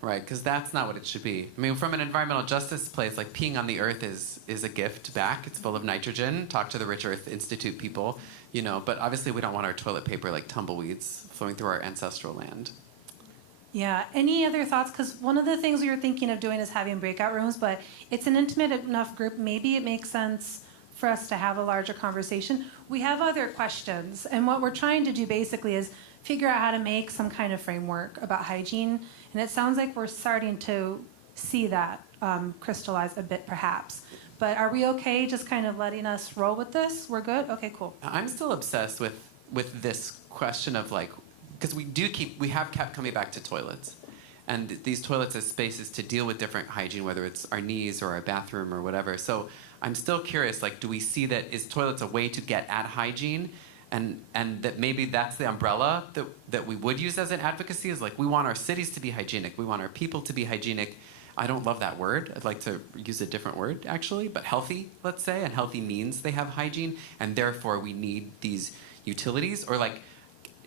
Right, because that's not what it should be. I mean, from an environmental justice place, like peeing on the earth is a gift back. It's full of nitrogen. Talk to the Rich Earth Institute people, but obviously we don't want our toilet paper like tumbleweeds flowing through our ancestral land. Yeah, any other thoughts? Because one of the things we were thinking of doing is having breakout rooms, but it's an intimate enough group. Maybe it makes sense for us to have a larger conversation. We have other questions, and what we're trying to do basically is figure out how to make some kind of framework about hygiene, and it sounds like we're starting to see that crystallize a bit perhaps. But are we okay just kind of letting us roll with this? We're good? Okay, cool. I'm still obsessed with this question of like, because we have kept coming back to toilets, and these toilets as spaces to deal with different hygiene, whether it's our knees or our bathroom or whatever. So I'm still curious, like, do we see that is toilets a way to get at hygiene, and that maybe that's the umbrella that we would use as an advocacy, is like, we want our cities to be hygienic, we want our people to be hygienic. I don't love that word. I'd like to use a different word, actually, but healthy, let's say, and healthy means they have hygiene, and therefore we need these utilities, or like,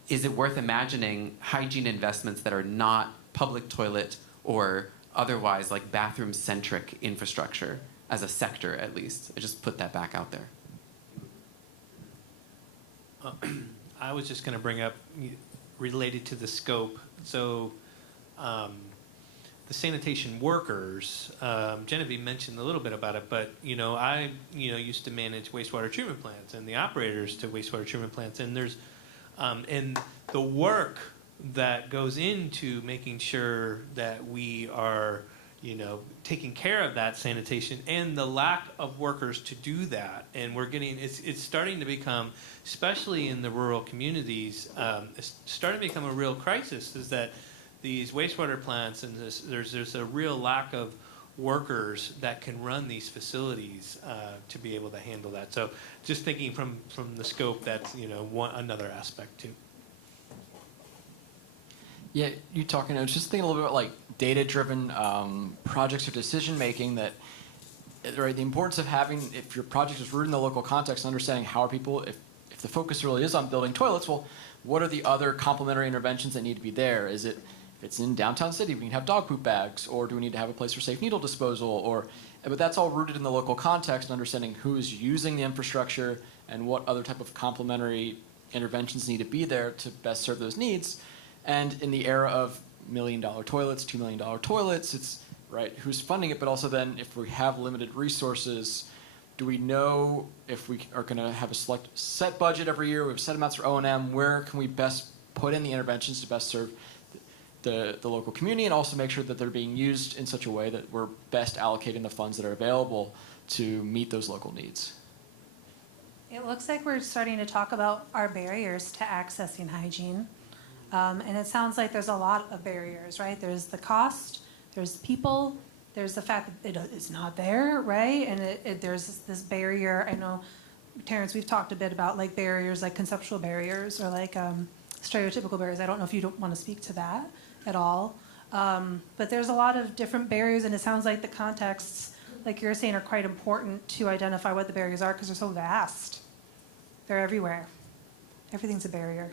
is it worth imagining hygiene investments that are not public toilet or otherwise like bathroom-centric infrastructure as a sector, at least? I just put that back out there. I was just going to bring up, related to the scope, so the sanitation workers, Genevieve mentioned a little bit about it, but I used to manage wastewater treatment plants and the operators to wastewater treatment plants, and there's and the work that goes into making sure that we are, taking care of that sanitation, and the lack of workers to do that. And it's starting to become, especially in the rural communities, it's starting to become a real crisis, is that these wastewater plants, and there's a real lack of workers that can run these facilities to be able to handle that. So just thinking from the scope, that's another aspect too. Yeah, you talking. I was just thinking a little bit about like data-driven projects or decision-making. That right, the importance of having, if your project is rooted in the local context, understanding how are people. If the focus really is on building toilets, well, what are the other complementary interventions that need to be there? Is it, if it's in downtown city, we need to have dog poop bags, or do we need to have a place for safe needle disposal? But that's all rooted in the local context and understanding who is using the infrastructure and what other type of complementary interventions need to be there to best serve those needs. And in the era of $1 million toilets, $2 million toilets, it's right, who's funding it, but also then if we have limited resources, do we know if we are going to have a set budget every year, we have set amounts for O&M, where can we best put in the interventions to best serve the local community, and also make sure that they're being used in such a way that we're best allocating the funds that are available to meet those local needs. It looks like we're starting to talk about our barriers to accessing hygiene. And it sounds like there's a lot of barriers, right? There's the cost, there's the people, there's the fact that it's not there, right? And there's this barrier. I know, Terrence, we've talked a bit about like barriers, like conceptual barriers or like stereotypical barriers. I don't know if you don't want to speak to that at all. But there's a lot of different barriers, and it sounds like the contexts, like you're saying, are quite important to identify what the barriers are because they're so vast. They're everywhere. Everything's a barrier.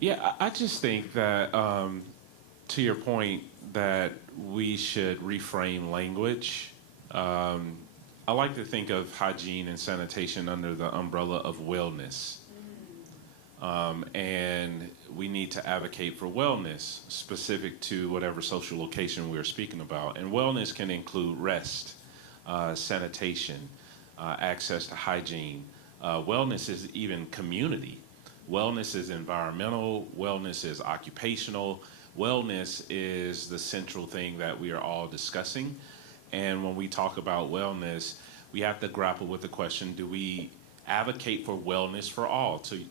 Yeah, I just think that, to your point, that we should reframe language. I like to think of hygiene and sanitation under the umbrella of wellness. And we need to advocate for wellness specific to whatever social location we're speaking about. And wellness can include rest, sanitation, access to hygiene. Wellness is even community. Wellness is environmental, wellness is occupational, wellness is the central thing that we are all discussing. And when we talk about wellness, we have to grapple with the question, do we advocate for wellness for all, to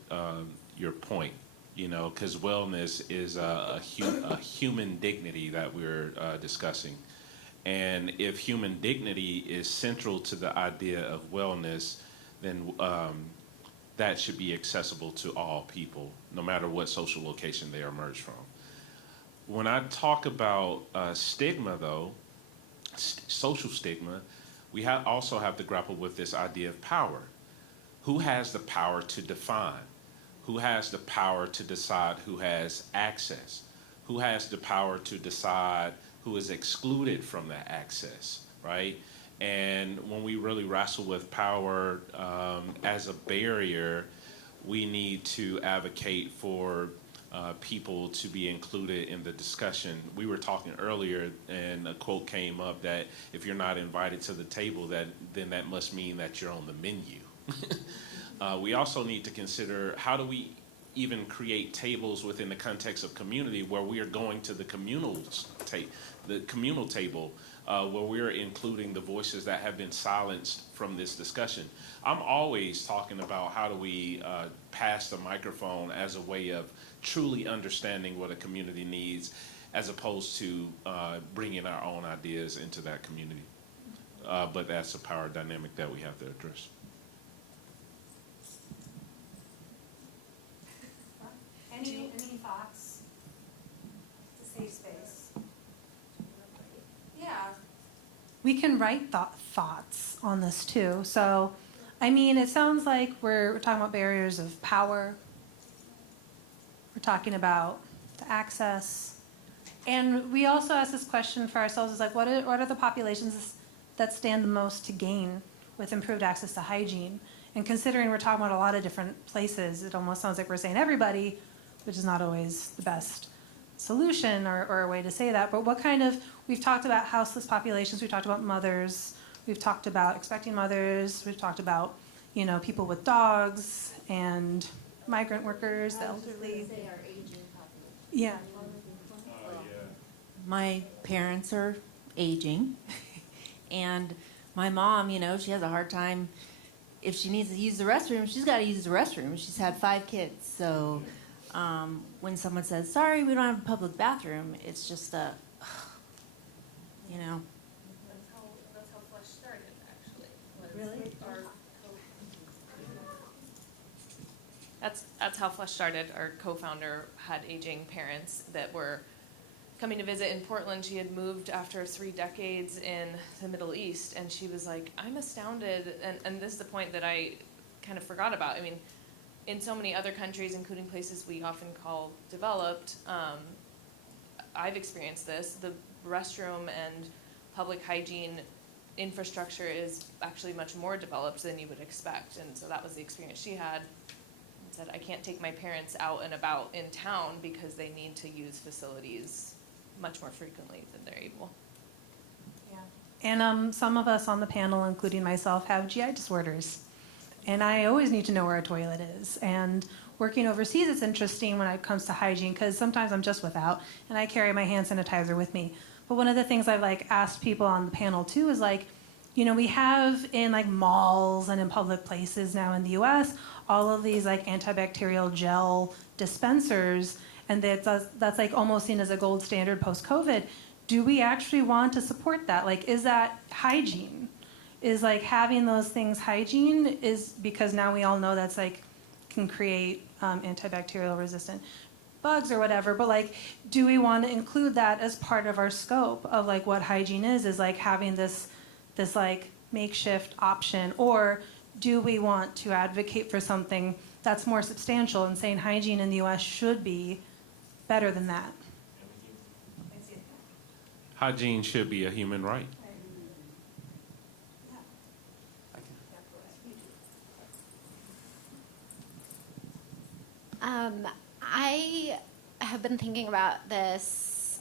your point? Because wellness is a human dignity that we're discussing. And if human dignity is central to the idea of wellness, then that should be accessible to all people, no matter what social location they emerge from. When I talk about stigma, though, social stigma, we also have to grapple with this idea of power. Who has the power to define? Who has the power to decide who has access? Who has the power to decide who is excluded from that access, right? And when we really wrestle with power as a barrier, we need to advocate for people to be included in the discussion. We were talking earlier, and a quote came up that if you're not invited to the table, then that must mean that you're on the menu. We also need to consider, how do we even create tables within the context of community where we are going to the communal table, where we're including the voices that have been silenced from this discussion. I'm always talking about how do we pass the microphone as a way of truly understanding what a community needs, as opposed to bringing our own ideas into that community. But that's a power dynamic that we have to address. Any thoughts? It's a safe space. Yeah. We can write thoughts on this too. So, I mean, it sounds like we're talking about barriers of power. We're talking about the access. And we also ask this question for ourselves, is like, what are the populations that stand the most to gain with improved access to hygiene? And considering we're talking about a lot of different places, it almost sounds like we're saying everybody, which is not always the best solution or a way to say that. But what kind of, we've talked about houseless populations, we've talked about mothers, we've talked about expecting mothers, we've talked about, people with dogs and migrant workers, the elderly. Yeah. My parents are aging, and my mom, she has a hard time. If she needs to use the restroom, she's got to use the restroom. She's had 5 kids, so when someone says, sorry, we don't have a public bathroom, it's just you know. That's how PHLUSH started, actually. Really? That's how PHLUSH started. Our co-founder had aging parents that were coming to visit in Portland. She had moved after 3 decades in the Middle East, and she was like, I'm astounded, and this is the point that I kind of forgot about. I mean, in so many other countries, including places we often call developed, I've experienced this. The restroom and public hygiene infrastructure is actually much more developed than you would expect, and so that was the experience she had. And said, I can't take my parents out and about in town because they need to use facilities much more frequently than they're able. And some of us on the panel, including myself, have GI disorders. And I always need to know where a toilet is. And working overseas, it's interesting when it comes to hygiene, because sometimes I'm just without, and I carry my hand sanitizer with me. But one of the things I've asked people on the panel too is we have in malls and in public places now in the US, all of these antibacterial gel dispensers, and that's almost seen as a gold standard post-COVID. Do we actually want to support that? Is that hygiene? Is having those things hygiene? Is because now we all know that's can create antibacterial resistant bugs or whatever, but do we want to include that as part of our scope of what hygiene is having this makeshift option, or do we want to advocate for something that's more substantial and saying hygiene in the US should be better than that? Hygiene should be a human right. I have been thinking about this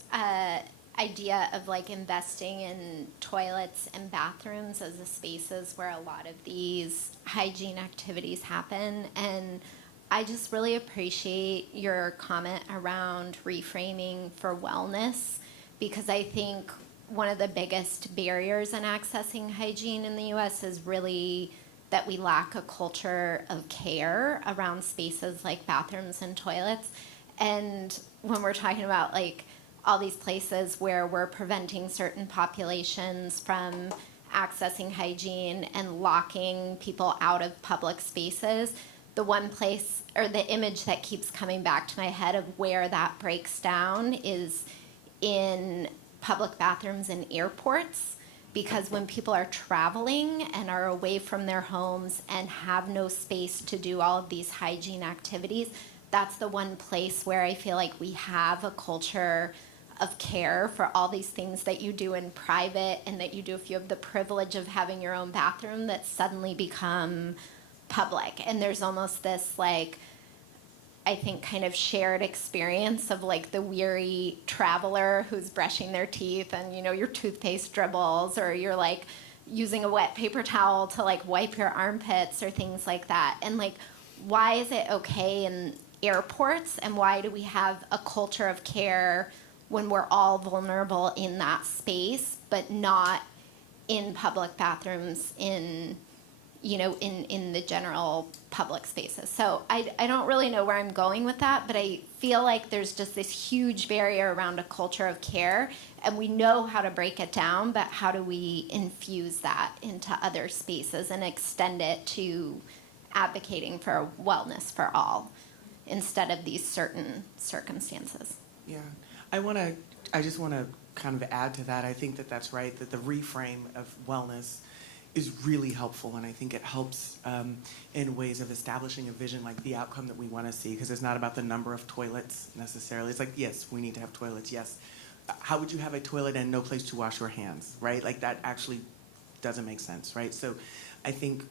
idea of investing in toilets and bathrooms as the spaces where a lot of these hygiene activities happen, and I just really appreciate your comment around reframing for wellness, because I think one of the biggest barriers in accessing hygiene in the US is really that we lack a culture of care around spaces like bathrooms and toilets. And when we're talking about all these places where we're preventing certain populations from accessing hygiene and locking people out of public spaces, the one place or the image that keeps coming back to my head of where that breaks down is in public bathrooms in airports. Because when people are traveling and are away from their homes and have no space to do all of these hygiene activities, that's the one place where I feel like we have a culture of care for all these things that you do in private and that you do if you have the privilege of having your own bathroom that suddenly become public. And there's almost this I think kind of shared experience of the weary traveler who's brushing their teeth and your toothpaste dribbles, or you're using a wet paper towel to wipe your armpits or things like that. And why is it okay in airports, and why do we have a culture of care when we're all vulnerable in that space, but not in public bathrooms in the general public spaces? So I don't really know where I'm going with that, but I feel like there's just this huge barrier around a culture of care, and we know how to break it down, but how do we infuse that into other spaces and extend it to advocating for wellness for all instead of these certain circumstances? Yeah, I just want to kind of add to that. I think that that's right, that the reframe of wellness is really helpful, and I think it helps in ways of establishing a vision, the outcome that we want to see, because it's not about the number of toilets necessarily. It's yes, we need to have toilets, yes. How would you have a toilet and no place to wash your hands, right? That actually doesn't make sense, right? So I think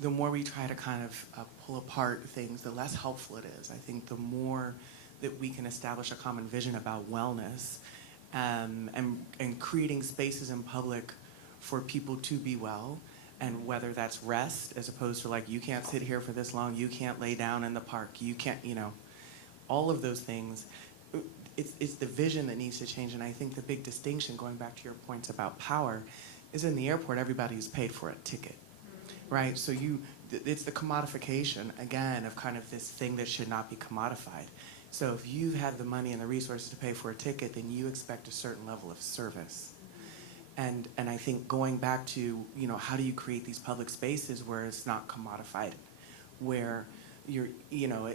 the more we try to kind of pull apart things, the less helpful it is. I think the more that we can establish a common vision about wellness and creating spaces in public for people to be well, and whether that's rest as opposed to you can't sit here for this long, you can't lay down in the park, you can't, all of those things. It's the vision that needs to change, and I think the big distinction, going back to your points about power, is in the airport everybody's paid for a ticket, right? So it's the commodification, again, of kind of this thing that should not be commodified. So if you have the money and the resources to pay for a ticket, then you expect a certain level of service. And I think going back to, you know, how do you create these public spaces where it's not commodified, where you're, you know,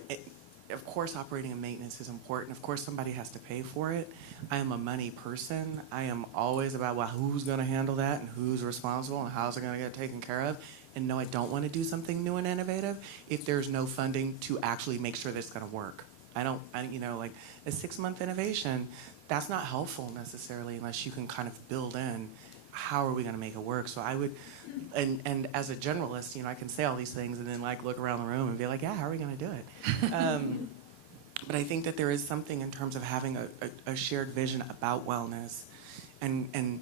of course operating and maintenance is important. Of course somebody has to pay for it. I am a money person. I am always about, well, who's gonna handle that and who's responsible and how's it gonna get taken care of? And no, I don't wanna do something new and innovative if there's no funding to actually make sure that it's gonna work. You know, like a 6-month innovation, that's not helpful necessarily unless you can kind of build in how are we going to make it work. So I would, and as a generalist, you know, I can say all these things and then like look around the room and be like, yeah, how are we going to do it? But I think that there is something in terms of having a shared vision about wellness and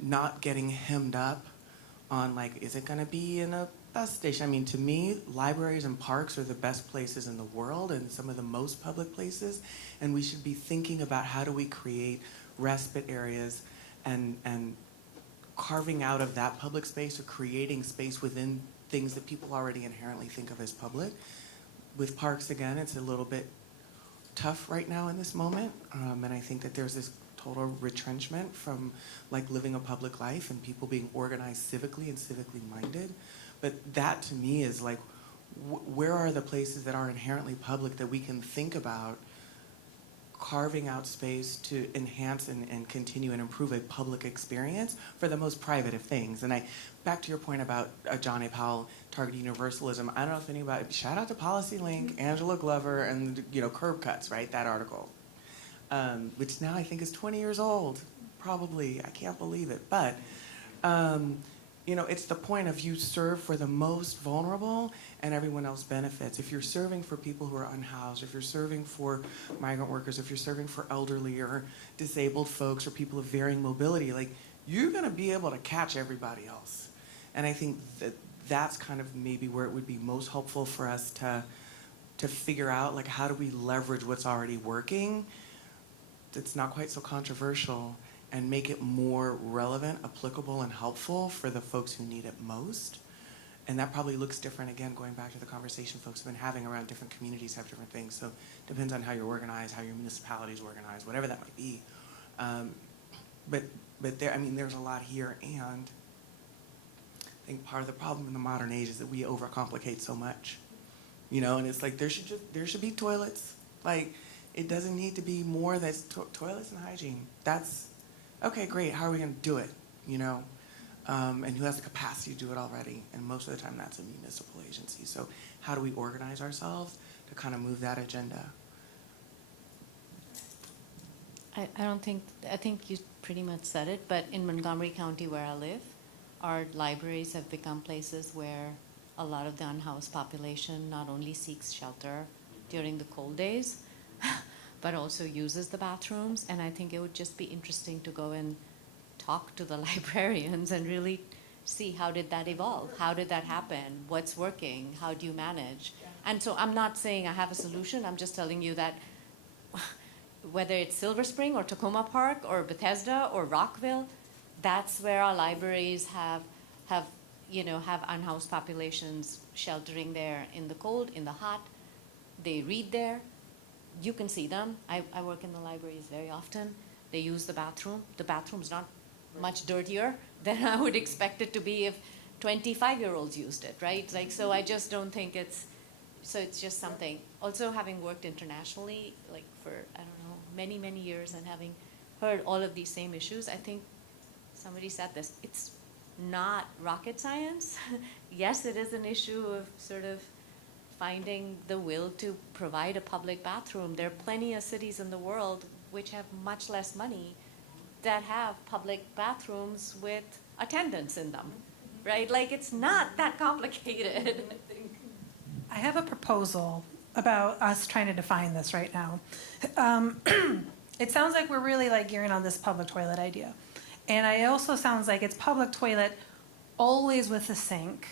not getting hemmed up on like, is it going to be in a bus station? I mean, to me, libraries and parks are the best places in the world and some of the most public places. And we should be thinking about how do we create respite areas and carving out of that public space or creating space within things that people already inherently think of as public. With parks, again, it's a little bit tough right now in this moment. And I think that there's this total retrenchment from like living a public life and people being organized civically and civically minded. But that to me is like, where are the places that are inherently public that we can think about carving out space to enhance and continue and improve a public experience for the most private of things. And back to your point about John A. Powell targeting universalism, I don't know if anybody, shout out to Policy Link, Angela Glover, and you know, Curb Cuts, right, that article, which now I think is 20 years old, probably, I can't believe it, but you know, it's the point of you serve for the most vulnerable and everyone else benefits. If you're serving for people who are unhoused, if you're serving for migrant workers, if you're serving for elderly or disabled folks or people of varying mobility, like you're gonna be able to catch everybody else. And I think that that's kind of maybe where it would be most helpful for us to figure out like how do we leverage what's already working that's not quite so controversial and make it more relevant, applicable, and helpful for the folks who need it most. And that probably looks different, again, going back to the conversation folks have been having around different communities have different things. So it depends on how you're organized, how your municipality is organized, whatever that might be. But there, I mean, there's a lot here, and I think part of the problem in the modern age is that we overcomplicate so much. You know, and it's like there should be toilets. Like, it doesn't need to be more that's toilets and hygiene. That's okay, great, how are we gonna do it, you know? And who has the capacity to do it already? And most of the time that's a municipal agency. So how do we organize ourselves to kind of move that agenda? I think you pretty much said it, but in Montgomery County where I live, our libraries have become places where a lot of the unhoused population not only seeks shelter during the cold days, but also uses the bathrooms. And I think it would just be interesting to go and talk to the librarians and really see how did that evolve? How did that happen? What's working? How do you manage? And so I'm not saying I have a solution. I'm just telling you that whether it's Silver Spring or Tacoma Park or Bethesda or Rockville, that's where our libraries have unhoused populations sheltering there in the cold, in the hot. They read there. You can see them. I work in the libraries very often. They use the bathroom. The bathroom's not much dirtier than I would expect it to be if 25-year-olds used it, right? Like, so I just don't think it's just something. Also, having worked internationally, like for, I don't know, many, many years and having heard all of these same issues, I think somebody said this, it's not rocket science. Yes, it is an issue of sort of finding the will to provide a public bathroom. There are plenty of cities in the world which have much less money that have public bathrooms with attendants in them, right? Like, it's not that complicated. I have a proposal about us trying to define this right now. It sounds like we're really like gearing on this public toilet idea. And it also sounds like it's public toilet always with a sink,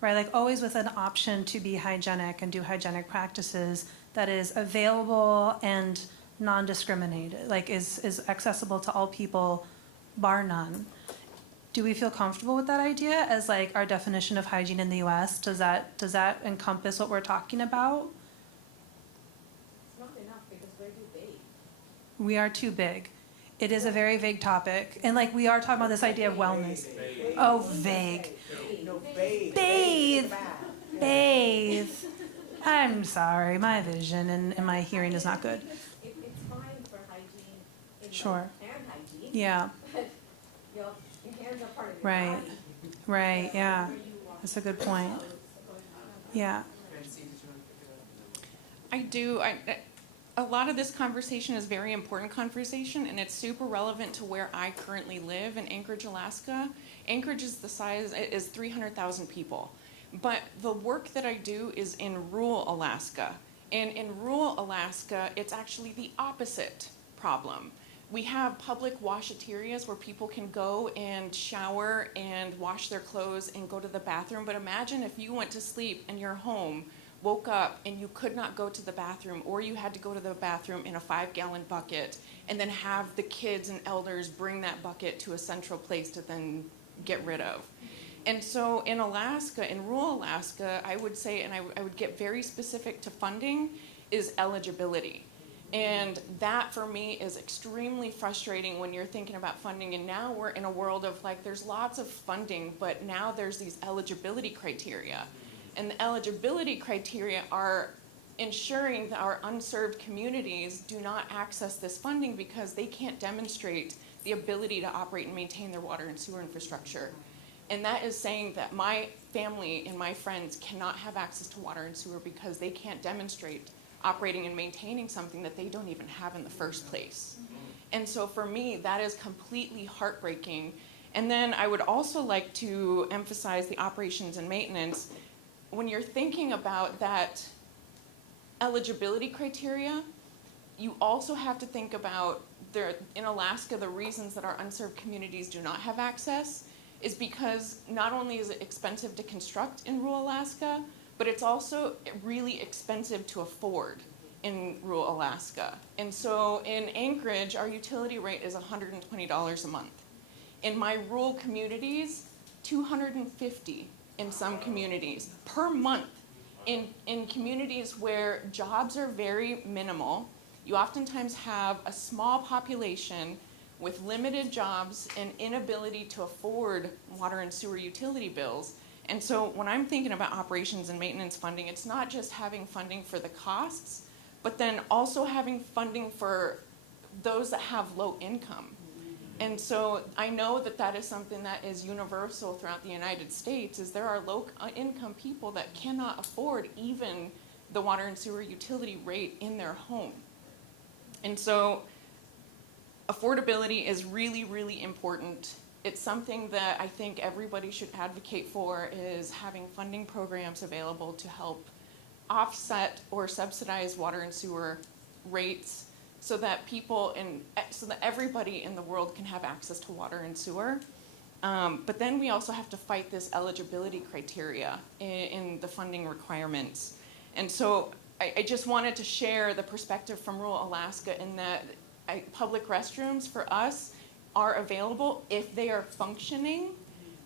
right? Like always with an option to be hygienic and do hygienic practices that is available and non-discriminated, like is accessible to all people, bar none. Do we feel comfortable with that idea as like our definition of hygiene in the US? Does that encompass what we're talking about? It's not enough if We are too big. It is a very vague topic. And like we are talking about this idea of wellness. Oh, vague. Bathe. Bathe. I'm sorry, my vision and my hearing is not good. It's fine for hygiene. Sure. And hygiene. Yeah. But, your hands are part of your Right. body. Right, yeah. That's a good point. Yeah. I do. A lot of this conversation is very important conversation, and it's super relevant to where I currently live in Anchorage, Alaska. Anchorage is 300,000 people. But the work that I do is in rural Alaska. And in rural Alaska, it's actually the opposite problem. We have public washaterias where people can go and shower and wash their clothes and go to the bathroom. But imagine if you went to sleep in your home, woke up, and you could not go to the bathroom, or you had to go to the bathroom in a 5-gallon bucket, and then have the kids and elders bring that bucket to a central place to then get rid of. And so in Alaska, in rural Alaska, I would say, and I would get very specific to funding, is eligibility. And that for me is extremely frustrating when you're thinking about funding. And now we're in a world of like, there's lots of funding, but now there's these eligibility criteria. And the eligibility criteria are ensuring that our unserved communities do not access this funding because they can't demonstrate the ability to operate and maintain their water and sewer infrastructure. And that is saying that my family and my friends cannot have access to water and sewer because they can't demonstrate operating and maintaining something that they don't even have in the first place. And so for me, that is completely heartbreaking. And then I would also like to emphasize the operations and maintenance. When you're thinking about that eligibility criteria, you also have to think about, in Alaska, the reasons that our unserved communities do not have access is because not only is it expensive to construct in rural Alaska, but it's also really expensive to afford in rural Alaska. And so in Anchorage, our utility rate is $120 a month. In my rural communities, $250 in some communities per month. In communities where jobs are very minimal, you oftentimes have a small population with limited jobs and inability to afford water and sewer utility bills. And so when I'm thinking about operations and maintenance funding, it's not just having funding for the costs, but then also having funding for those that have low income. And so I know that that is something that is universal throughout the United States, is there are low income people that cannot afford even the water and sewer utility rate in their home. And so affordability is really, really important. It's something that I think everybody should advocate for, is having funding programs available to help offset or subsidize water and sewer rates so that so that everybody in the world can have access to water and sewer. But then we also have to fight this eligibility criteria in the funding requirements. And so I just wanted to share the perspective from rural Alaska in that public restrooms for us are available if they are functioning.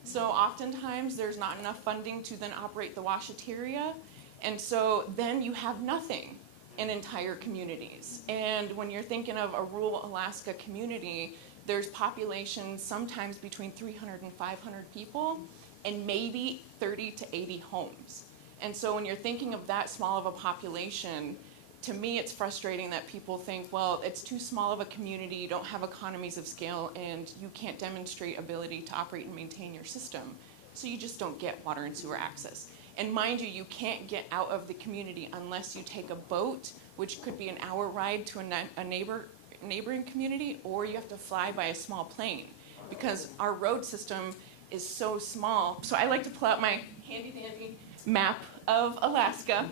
So oftentimes there's not enough funding to then operate the washateria. And so then you have nothing in entire communities. And when you're thinking of a rural Alaska community, there's populations sometimes between 300 and 500 people and maybe 30 to 80 homes. And so when you're thinking of that small of a population, to me it's frustrating that people think, well, it's too small of a community, you don't have economies of scale, and you can't demonstrate ability to operate and maintain your system. So you just don't get water and sewer access. And mind you, you can't get out of the community unless you take a boat, which could be an hour ride to a neighboring community, or you have to fly by a small plane because our road system is so small. So I like to pull out my handy dandy map of Alaska.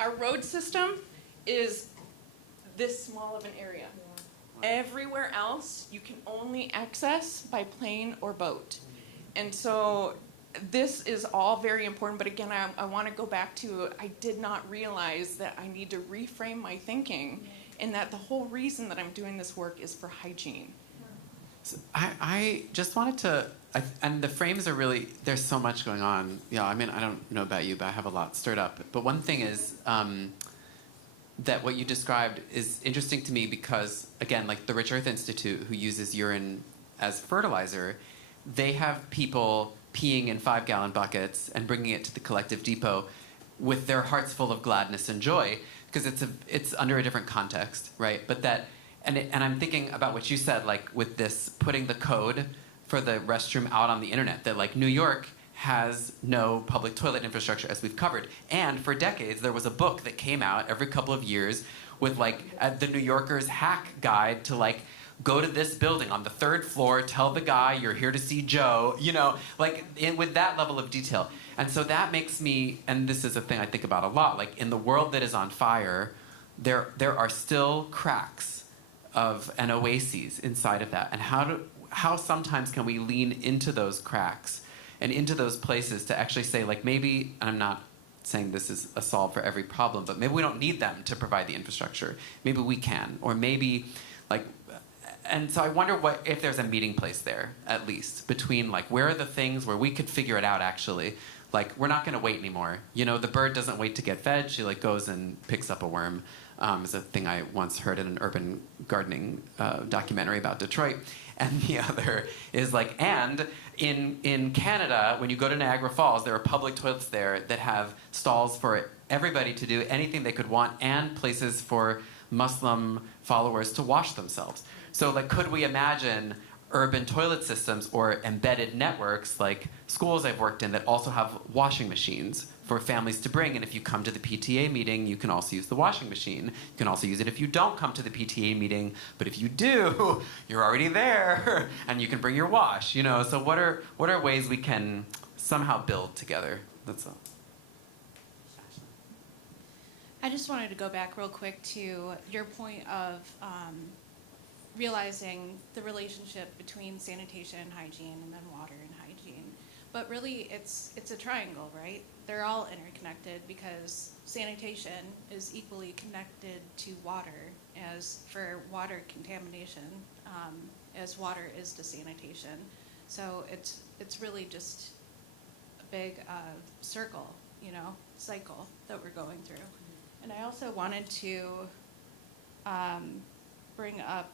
Our road system is this small of an area. Everywhere else, you can only access by plane or boat. And so this is all very important, but again, I want to go back to, I did not realize that I need to reframe my thinking, and that the whole reason that I'm doing this work is for hygiene. So I just wanted to, and the frames are really, there's so much going on. Yeah, I mean, I don't know about you, but I have a lot stirred up. But one thing is, that what you described is interesting to me because, again, like the Rich Earth Institute, who uses urine as fertilizer, they have people peeing in 5-gallon buckets and bringing it to the collective depot with their hearts full of gladness and joy, because it's under a different context, right? But that, and I'm thinking about what you said, like with this putting the code for the restroom out on the internet, that like New York has no public toilet infrastructure, as we've covered. And for decades, there was a book that came out every couple of years with like the New Yorker's hack guide to like, go to this building on the 3rd floor, tell the guy you're here to see Joe, you know, like with that level of detail. And so that makes me, and this is a thing I think about a lot, like in the world that is on fire, there are still cracks and oases inside of that. And how sometimes can we lean into those cracks and into those places to actually say, like, maybe, and I'm not saying this is a solve for every problem, but maybe we don't need them to provide the infrastructure. Maybe we can, or maybe, like, and so I wonder if there's a meeting place there, at least, between, like, where are the things where we could figure it out, actually. Like, we're not going to wait anymore. You know, the bird doesn't wait to get fed. She, like, goes and picks up a worm. Is a thing I once heard in an urban gardening documentary about Detroit. And the other is, like, and in Canada, when you go to Niagara Falls, there are public toilets there that have stalls for everybody to do anything they could want, and places for Muslim followers to wash themselves. So, like, could we imagine urban toilet systems or embedded networks, like schools I've worked in, that also have washing machines for families to bring? And if you come to the PTA meeting, you can also use the washing machine. You can also use it if you don't come to the PTA meeting, but if you do, you're already there, and you can bring your wash, you know? So what are ways we can somehow build together? That's all. I just wanted to go back real quick to your point of realizing the relationship between sanitation and hygiene, and then water and hygiene. But really, it's a triangle, right? They're all interconnected, because sanitation is equally connected to water, as for water contamination, as water is to sanitation. So it's really just a big circle, you know, cycle that we're going through. And I also wanted to bring up,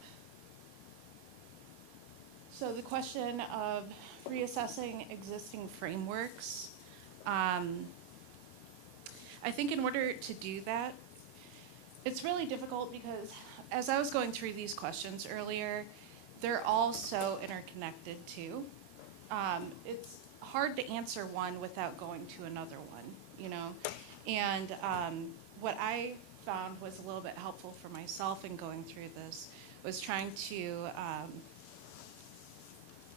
so the question of reassessing existing frameworks. I think in order to do that, it's really difficult, because as I was going through these questions earlier, they're all so interconnected too. It's hard to answer one without going to another one, you know? And what I found was a little bit helpful for myself in going through this was trying to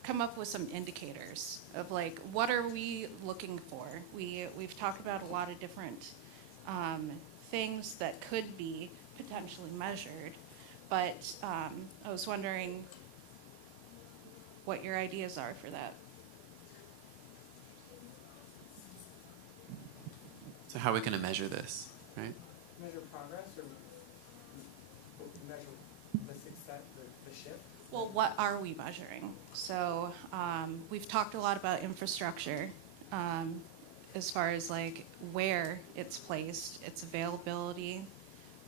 come up with some indicators of, like, what are we looking for? We've talked about a lot of different things that could be potentially measured, but I was wondering what your ideas are for that. So how are we going to measure this, right? Measure progress, or measure the success, the shift? Well, what are we measuring? So we've talked a lot about infrastructure, as far as, like, where it's placed, its availability,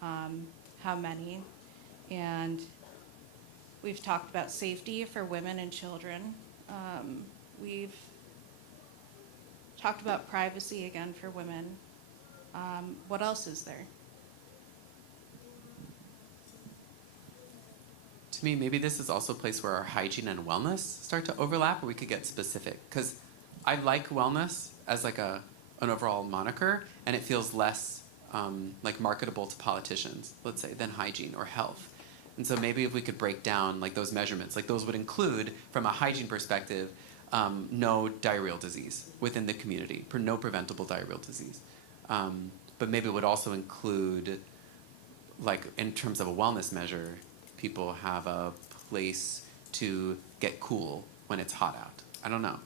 how many, and we've talked about safety for women and children. We've talked about privacy again for women. What else is there? To me, maybe this is also a place where our hygiene and wellness start to overlap, where we could get specific. Because I like wellness as like an overall moniker, and it feels less like marketable to politicians, let's say, than hygiene or health. And so maybe if we could break down like those measurements, like those would include, from a hygiene perspective, no diarrheal disease within the community, no preventable diarrheal disease. But maybe it would also include, like, in terms of a wellness measure, people have a place to get cool when it's hot out. I don't know.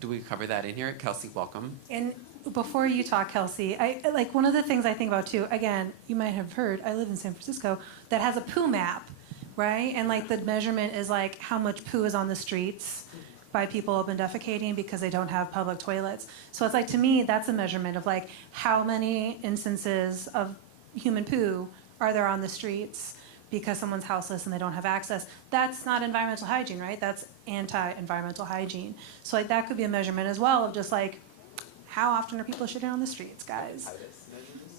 Do we cover that in here? Kelsey, welcome. And before you talk, Kelsey, I like, one of the things I think about too, again, you might have heard, I live in San Francisco, that has a poo map, right? And like the measurement is like how much poo is on the streets by people open defecating because they don't have public toilets. So it's like, to me, that's a measurement of like how many instances of human poo are there on the streets because someone's houseless and they don't have access. That's not environmental hygiene, right? That's anti-environmental hygiene. So like that could be a measurement as well of just like, how often are people shitting on the streets, guys?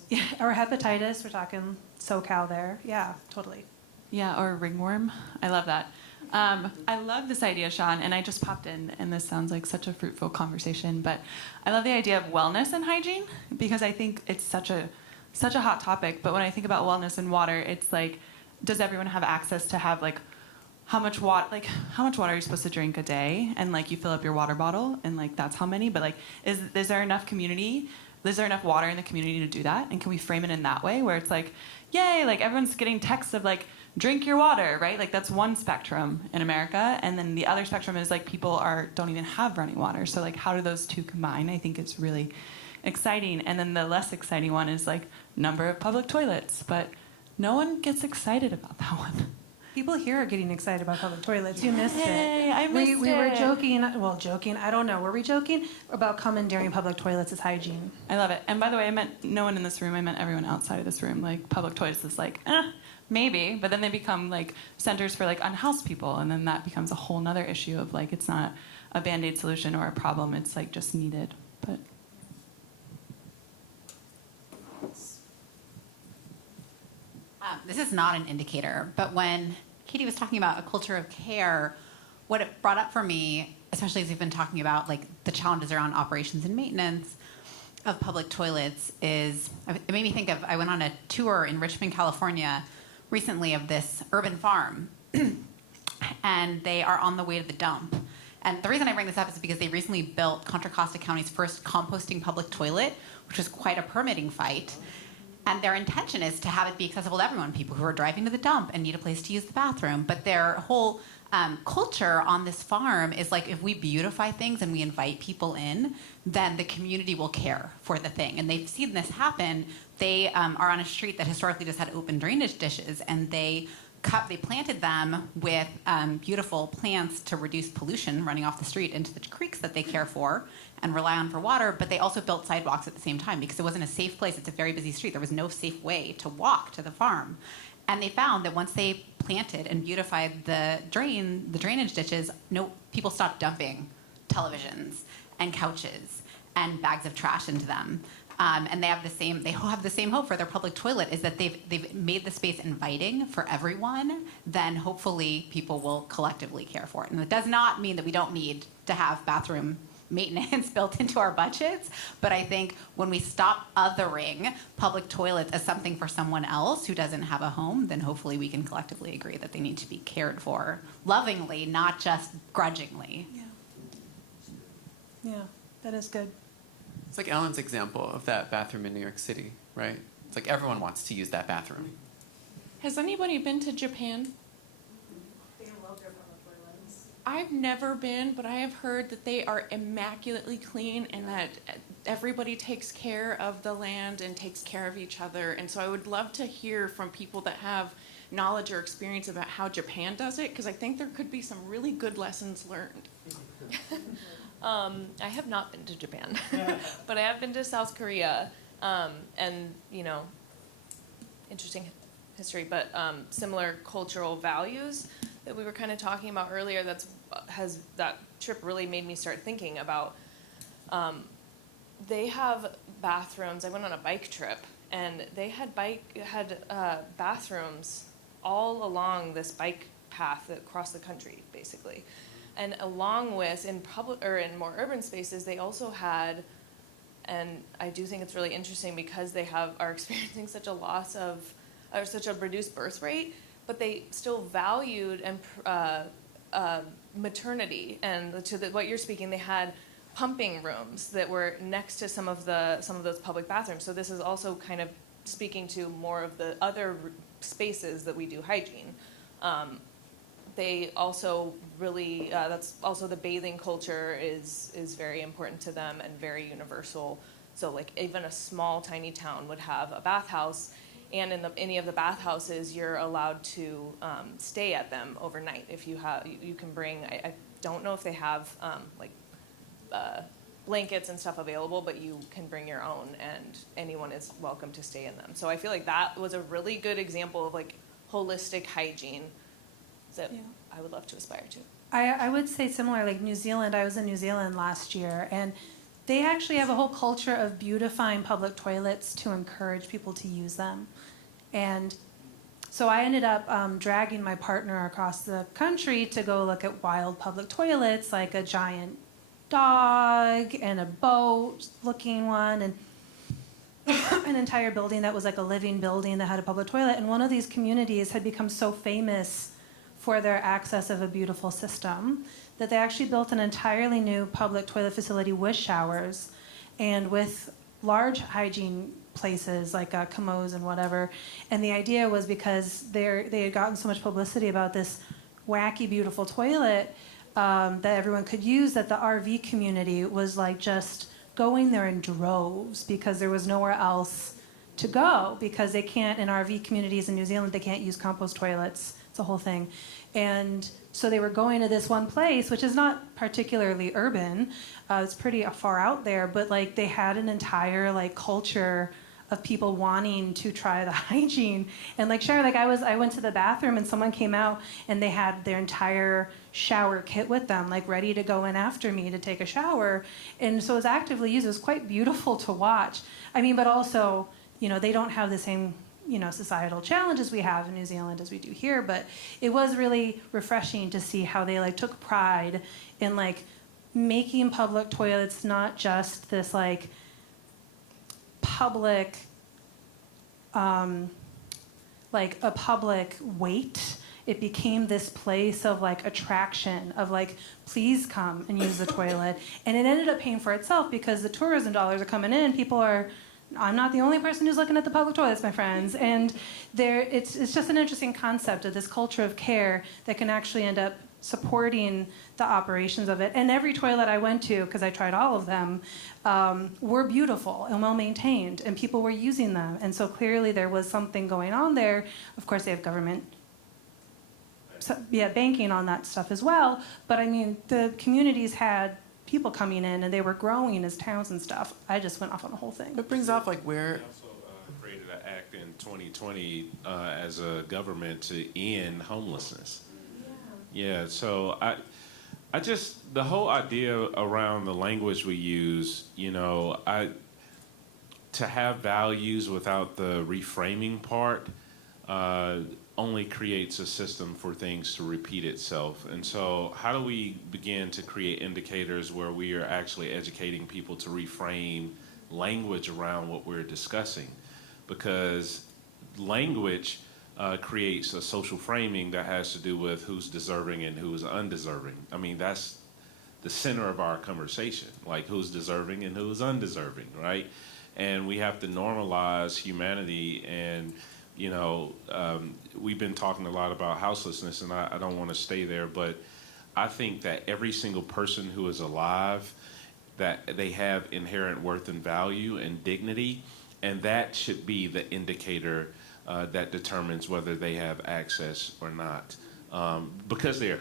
Yeah, or hepatitis, we're talking SoCal there. Yeah, totally. Yeah, or ringworm. I love that. I love this idea, Shawn, and I just popped in, and this sounds like such a fruitful conversation, but I love the idea of wellness and hygiene because I think it's such a hot topic. But when I think about wellness and water, it's like, does everyone have access to have like how much water are you supposed to drink a day? And like you fill up your water bottle, and like that's how many. But like, is there enough community? Is there enough water in the community to do that? And can we frame it in that way where it's like, yay, like everyone's getting texts of like, drink your water, right? Like that's one spectrum in America. And then the other spectrum is like people don't even have running water. So like how do those two combine? I think it's really exciting. And then the less exciting one is like number of public toilets. But no one gets excited about that one. People here are getting excited about public toilets. You missed Hey, it. I missed we were it. joking, I don't know. Were we joking about commandeering public toilets as hygiene? I love it. And by the way, I meant no one in this room. I meant everyone outside of this room. Like public toilets is like, maybe. But then they become like centers for like unhoused people. And then that becomes a whole nother issue of like, it's not a Band-Aid solution or a problem. It's like just needed. But this is not an indicator, but when Katie was talking about a culture of care, what it brought up for me, especially as we've been talking about like the challenges around operations and maintenance of public toilets, is it made me think of, I went on a tour in Richmond, California recently of this urban farm, and they are on the way to the dump. And the reason I bring this up is because they recently built Contra Costa County's first composting public toilet, which was quite a permitting fight. And their intention is to have it be accessible to everyone, people who are driving to the dump and need a place to use the bathroom. But their whole culture on this farm is like, if we beautify things and we invite people in, then the community will care for the thing. And they've seen this happen. They are on a street that historically just had open drainage dishes, and they planted them with beautiful plants to reduce pollution running off the street into the creeks that they care for and rely on for water, but they also built sidewalks at the same time because it wasn't a safe place. It's a very busy street. There was no safe way to walk to the farm. And they found that once they planted and beautified the drainage ditches, people stopped dumping televisions and couches and bags of trash into them. And they have the same hope for their public toilet, is that they've made the space inviting for everyone. Then hopefully people will collectively care for it. And it does not mean that we don't need to have bathroom maintenance built into our budgets, but I think when we stop othering public toilets as something for someone else who doesn't have a home, then hopefully we can collectively agree that they need to be cared for lovingly, not just grudgingly. Yeah, that is good. It's like Ellen's example of that bathroom in New York City, right? It's like everyone wants to use that bathroom. Has anybody been to Japan? I've never been, but I have heard that they are immaculately clean and that everybody takes care of the land and takes care of each other. And so I would love to hear from people that have knowledge or experience about how Japan does it, because I think there could be some really good lessons learned. I have not been to Japan, but I have been to South Korea, and interesting history, but similar cultural values that we were kind of talking about earlier. That trip really made me start thinking about. They have bathrooms. I went on a bike trip, and they had bathrooms all along this bike path across the country, basically. And along with in more urban spaces, they also had, and I do think it's really interesting because they are experiencing such a reduced birth rate, but they still valued maternity. And to what you're speaking, they had pumping rooms that were next to some of those public bathrooms. So this is also kind of speaking to more of the other spaces that we do hygiene. They also really, that's also the bathing culture is very important to them and very universal. So like even a small tiny town would have a bathhouse, and in any of the bathhouses you're allowed to stay at them overnight. If you can bring, I don't know if they have blankets and stuff available, but you can bring your own, and anyone is welcome to stay in them. So I feel like that was a really good example of like holistic hygiene that I would love to aspire to. I would say similar, like New Zealand. I was in New Zealand last year, and they actually have a whole culture of beautifying public toilets to encourage people to use them. And so I ended up dragging my partner across the country to go look at wild public toilets, like a giant dog and a boat looking one, and an entire building that was like a living building that had a public toilet. And one of these communities had become so famous for their access of a beautiful system that they actually built an entirely new public toilet facility with showers and with large hygiene places like commodes and whatever. And the idea was because they had gotten so much publicity about this wacky, beautiful toilet that everyone could use, that the RV community was like just going there in droves because there was nowhere else to go, because they can't, in RV communities in New Zealand, they can't use compost toilets. It's a whole thing. And so they were going to this one place, which is not particularly urban. It's pretty far out there, but like they had an entire like culture of people wanting to try the hygiene. And like Sharon, like I went to the bathroom and someone came out and they had their entire shower kit with them, like ready to go in after me to take a shower. And so it was actively used. It was quite beautiful to watch. I mean, but also, you know, they don't have the same, you know, societal challenges we have in New Zealand as we do here, but it was really refreshing to see how they like took pride in like making public toilets not just this like public, like a public wait. It became this place of like attraction, of like, please come and use the toilet. And it ended up paying for itself because the tourism dollars are coming in. People are, I'm not the only person who's looking at the public toilets, my friends. And it's just an interesting concept of this culture of care that can actually end up supporting the operations of it. And every toilet I went to, because I tried all of them, were beautiful and well maintained, and people were using them. And so clearly there was something going on there. Of course, they have government banking on that stuff as well. But I mean, the communities had people coming in and they were growing as towns and stuff. I just went off on the whole thing. It brings off like where... We also created an act in 2020 as a government to end homelessness. Yeah, so I just, the whole idea around the language we use, you know, to have values without the reframing part only creates a system for things to repeat itself. And so how do we begin to create indicators where we are actually educating people to reframe language around what we're discussing? Because language creates a social framing that has to do with who's deserving and who is undeserving. I mean, that's the center of our conversation, like who's deserving and who's undeserving, right? And we have to normalize humanity. And you know, we've been talking a lot about houselessness, and I don't want to stay there, but I think that every single person who is alive, that they have inherent worth and value and dignity, and that should be the indicator that determines whether they have access or not, because they're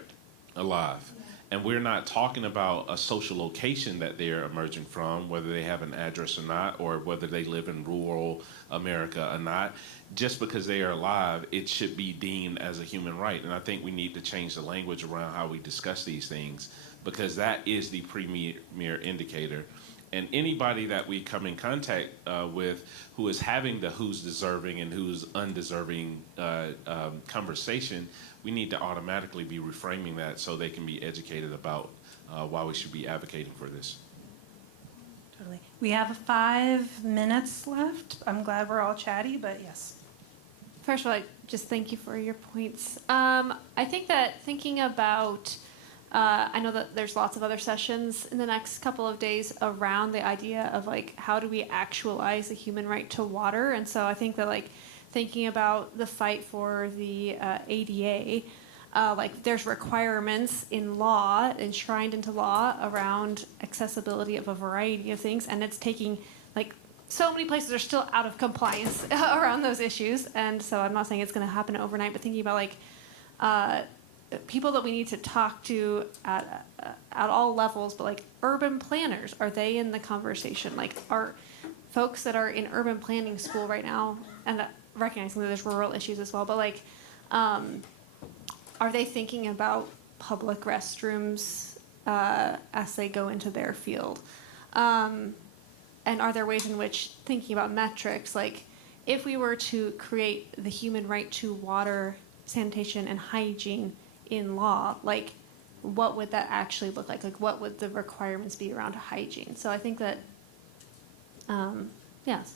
alive. And we're not talking about a social location that they're emerging from, whether they have an address or not, or whether they live in rural America or not. Just because they are alive, it should be deemed as a human right. And I think we need to change the language around how we discuss these things, because that is the premier indicator. And anybody that we come in contact with who is having the who's deserving and who's undeserving conversation, we need to automatically be reframing that so they can be educated about why we should be advocating for this. Totally. We have 5 minutes left. I'm glad we're all chatty, but yes. First of all, just thank you for your points. I think that thinking about, I know that there's lots of other sessions in the next couple of days around the idea of like, how do we actualize the human right to water? And so I think that like thinking about the fight for the ADA, like there's requirements in law, enshrined into law around accessibility of a variety of things. And it's taking like, so many places are still out of compliance around those issues. And so I'm not saying it's going to happen overnight, but thinking about like people that we need to talk to at all levels, but like urban planners, are they in the conversation? Like, are folks that are in urban planning school right now, and recognizing that there's rural issues as well, but like, are they thinking about public restrooms as they go into their field? And are there ways in which thinking about metrics, like if we were to create the human right to water, sanitation, and hygiene in law, like what would that actually look like? Like what would the requirements be around hygiene? So I think that, yes,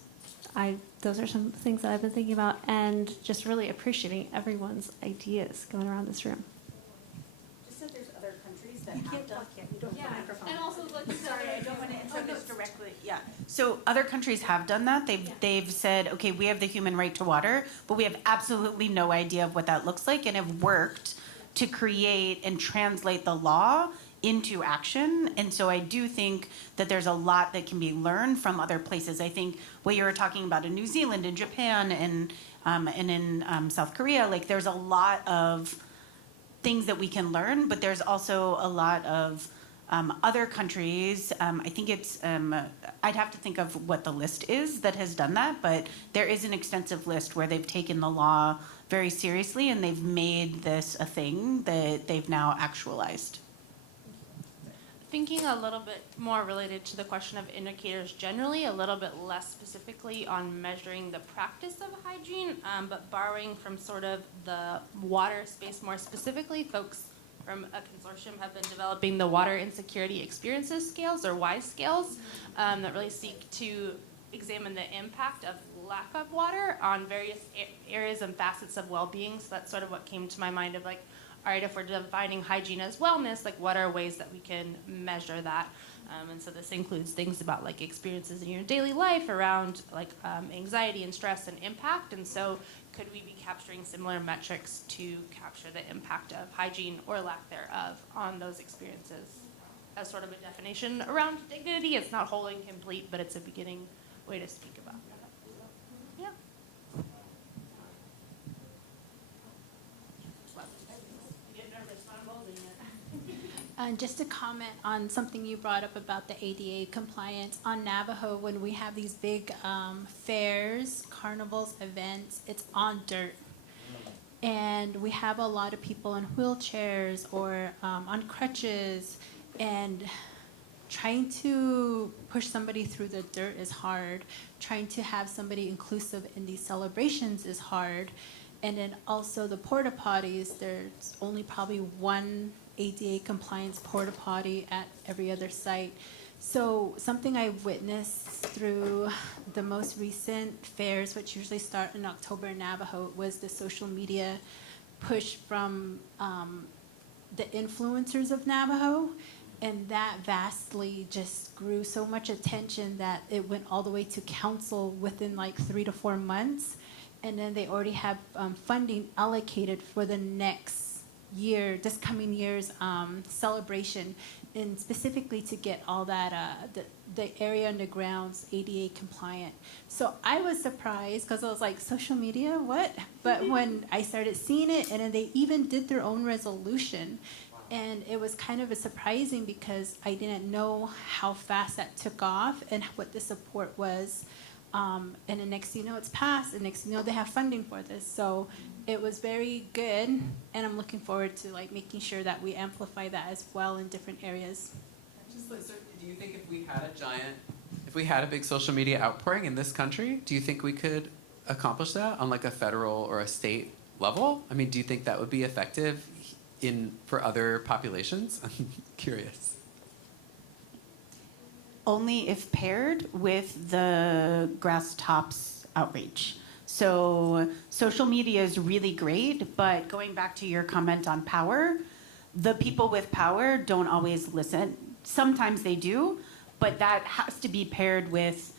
those are some things that I've been thinking about, and just really appreciating everyone's ideas going around this room. Just that there's other countries that have done. And also, like, sorry, I don't want to answer this directly. Yeah. So other countries have done that. They've said, okay, we have the human right to water, but we have absolutely no idea of what that looks like, and have worked to create and translate the law into action. And so I do think that there's a lot that can be learned from other places. I think what you were talking about in New Zealand and Japan and in South Korea, like there's a lot of things that we can learn, but there's also a lot of other countries. I think it's, I'd have to think of what the list is that has done that, but there is an extensive list where they've taken the law very seriously and they've made this a thing that they've now actualized. Thinking a little bit more related to the question of indicators generally, a little bit less specifically on measuring the practice of hygiene, but borrowing from sort of the water space more specifically, folks from a consortium have been developing the water insecurity experiences scales, or WISE scales, that really seek to examine the impact of lack of water on various areas and facets of well-being. So that's sort of what came to my mind of like, all right, if we're defining hygiene as wellness, like what are ways that we can measure that? And so this includes things about like experiences in your daily life around like anxiety and stress and impact. And so could we be capturing similar metrics to capture the impact of hygiene or lack thereof on those experiences? As sort of a definition around dignity. It's not whole and complete, but it's a beginning way to speak about that. Yeah. Just to comment on something you brought up about the ADA compliance. On Navajo, when we have these big fairs, carnivals, events, it's on dirt. And we have a lot of people in wheelchairs or on crutches, and trying to push somebody through the dirt is hard. Trying to have somebody inclusive in these celebrations is hard. And then also the porta potties, there's only probably one ADA compliance porta potty at every other site. So something I witnessed through the most recent fairs, which usually start in October in Navajo, was the social media push from the influencers of Navajo. And that vastly just grew so much attention that it went all the way to council within like 3 to 4 months. And then they already have funding allocated for the next year, this coming year's celebration, and specifically to get all that, the area undergrounds ADA compliant. So I was surprised because I was like, social media, what? But when I started seeing it, and then they even did their own resolution. And it was kind of surprising because I didn't know how fast that took off and what the support was. And the next thing you know, it's passed, and next thing you know, they have funding for this. So it was very good, and I'm looking forward to like making sure that we amplify that as well in different areas. Just like, do you think if we had a big social media outpouring in this country, do you think we could accomplish that on like a federal or a state level? I mean, do you think that would be effective for other populations? I'm curious. Only if paired with the grass tops outreach. So social media is really great, but going back to your comment on power, the people with power don't always listen. Sometimes they do, but that has to be paired with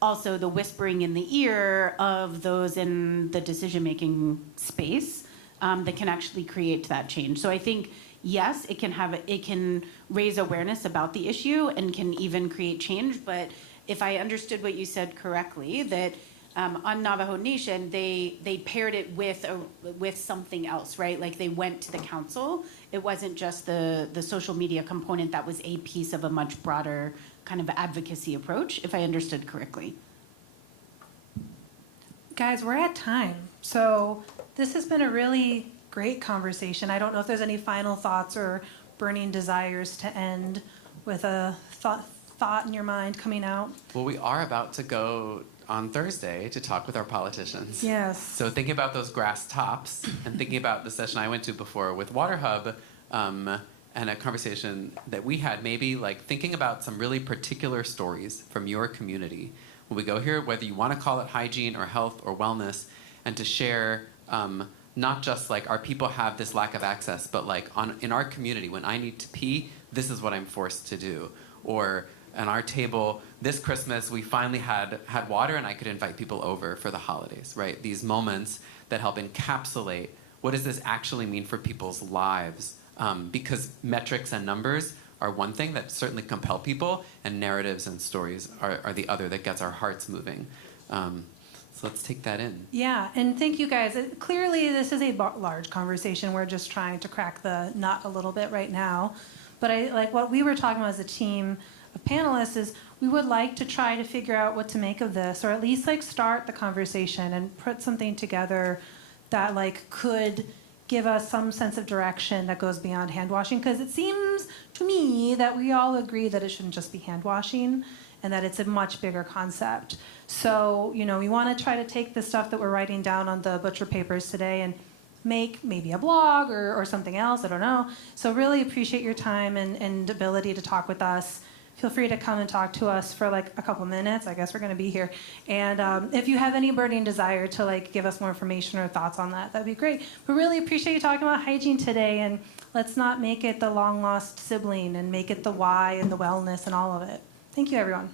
also the whispering in the ear of those in the decision-making space that can actually create that change. So I think, yes, it can raise awareness about the issue and can even create change. But if I understood what you said correctly, that on Navajo Nation, they paired it with something else, right? Like they went to the council. It wasn't just the social media component that was a piece of a much broader kind of advocacy approach, if I understood correctly. Guys, we're at time. So this has been a really great conversation. I don't know if there's any final thoughts or burning desires to end with a thought in your mind coming out. Well, we are about to go on Thursday to talk with our politicians. Yes. So thinking about those grass tops and thinking about the session I went to before with Water Hub, and a conversation that we had, maybe like thinking about some really particular stories from your community. When we go here, whether you want to call it hygiene or health or wellness, and to share not just like our people have this lack of access, but like in our community, when I need to pee, this is what I'm forced to do. Or on our table, this Christmas, we finally had water and I could invite people over for the holidays, right? These moments that help encapsulate what does this actually mean for people's lives? Because metrics and numbers are one thing that certainly compel people, and narratives and stories are the other that gets our hearts moving. So let's take that in. Yeah, and thank you guys. Clearly, this is a large conversation. We're just trying to crack the nut a little bit right now. But I like what we were talking about as a team of panelists is we would like to try to figure out what to make of this, or at least like start the conversation and put something together that like could give us some sense of direction that goes beyond hand washing, because it seems to me that we all agree that it shouldn't just be hand washing and that it's a much bigger concept. So, you know, we want to try to take the stuff that we're writing down on the butcher papers today and make maybe a blog or something else, I don't know. So really appreciate your time and ability to talk with us. Feel free to come and talk to us for like a couple minutes. I guess we're going to be here. And if you have any burning desire to like give us more information or thoughts on that, that'd be great. We really appreciate you talking about hygiene today, and let's not make it the long lost sibling and make it the why and the wellness and all of it. Thank you, everyone.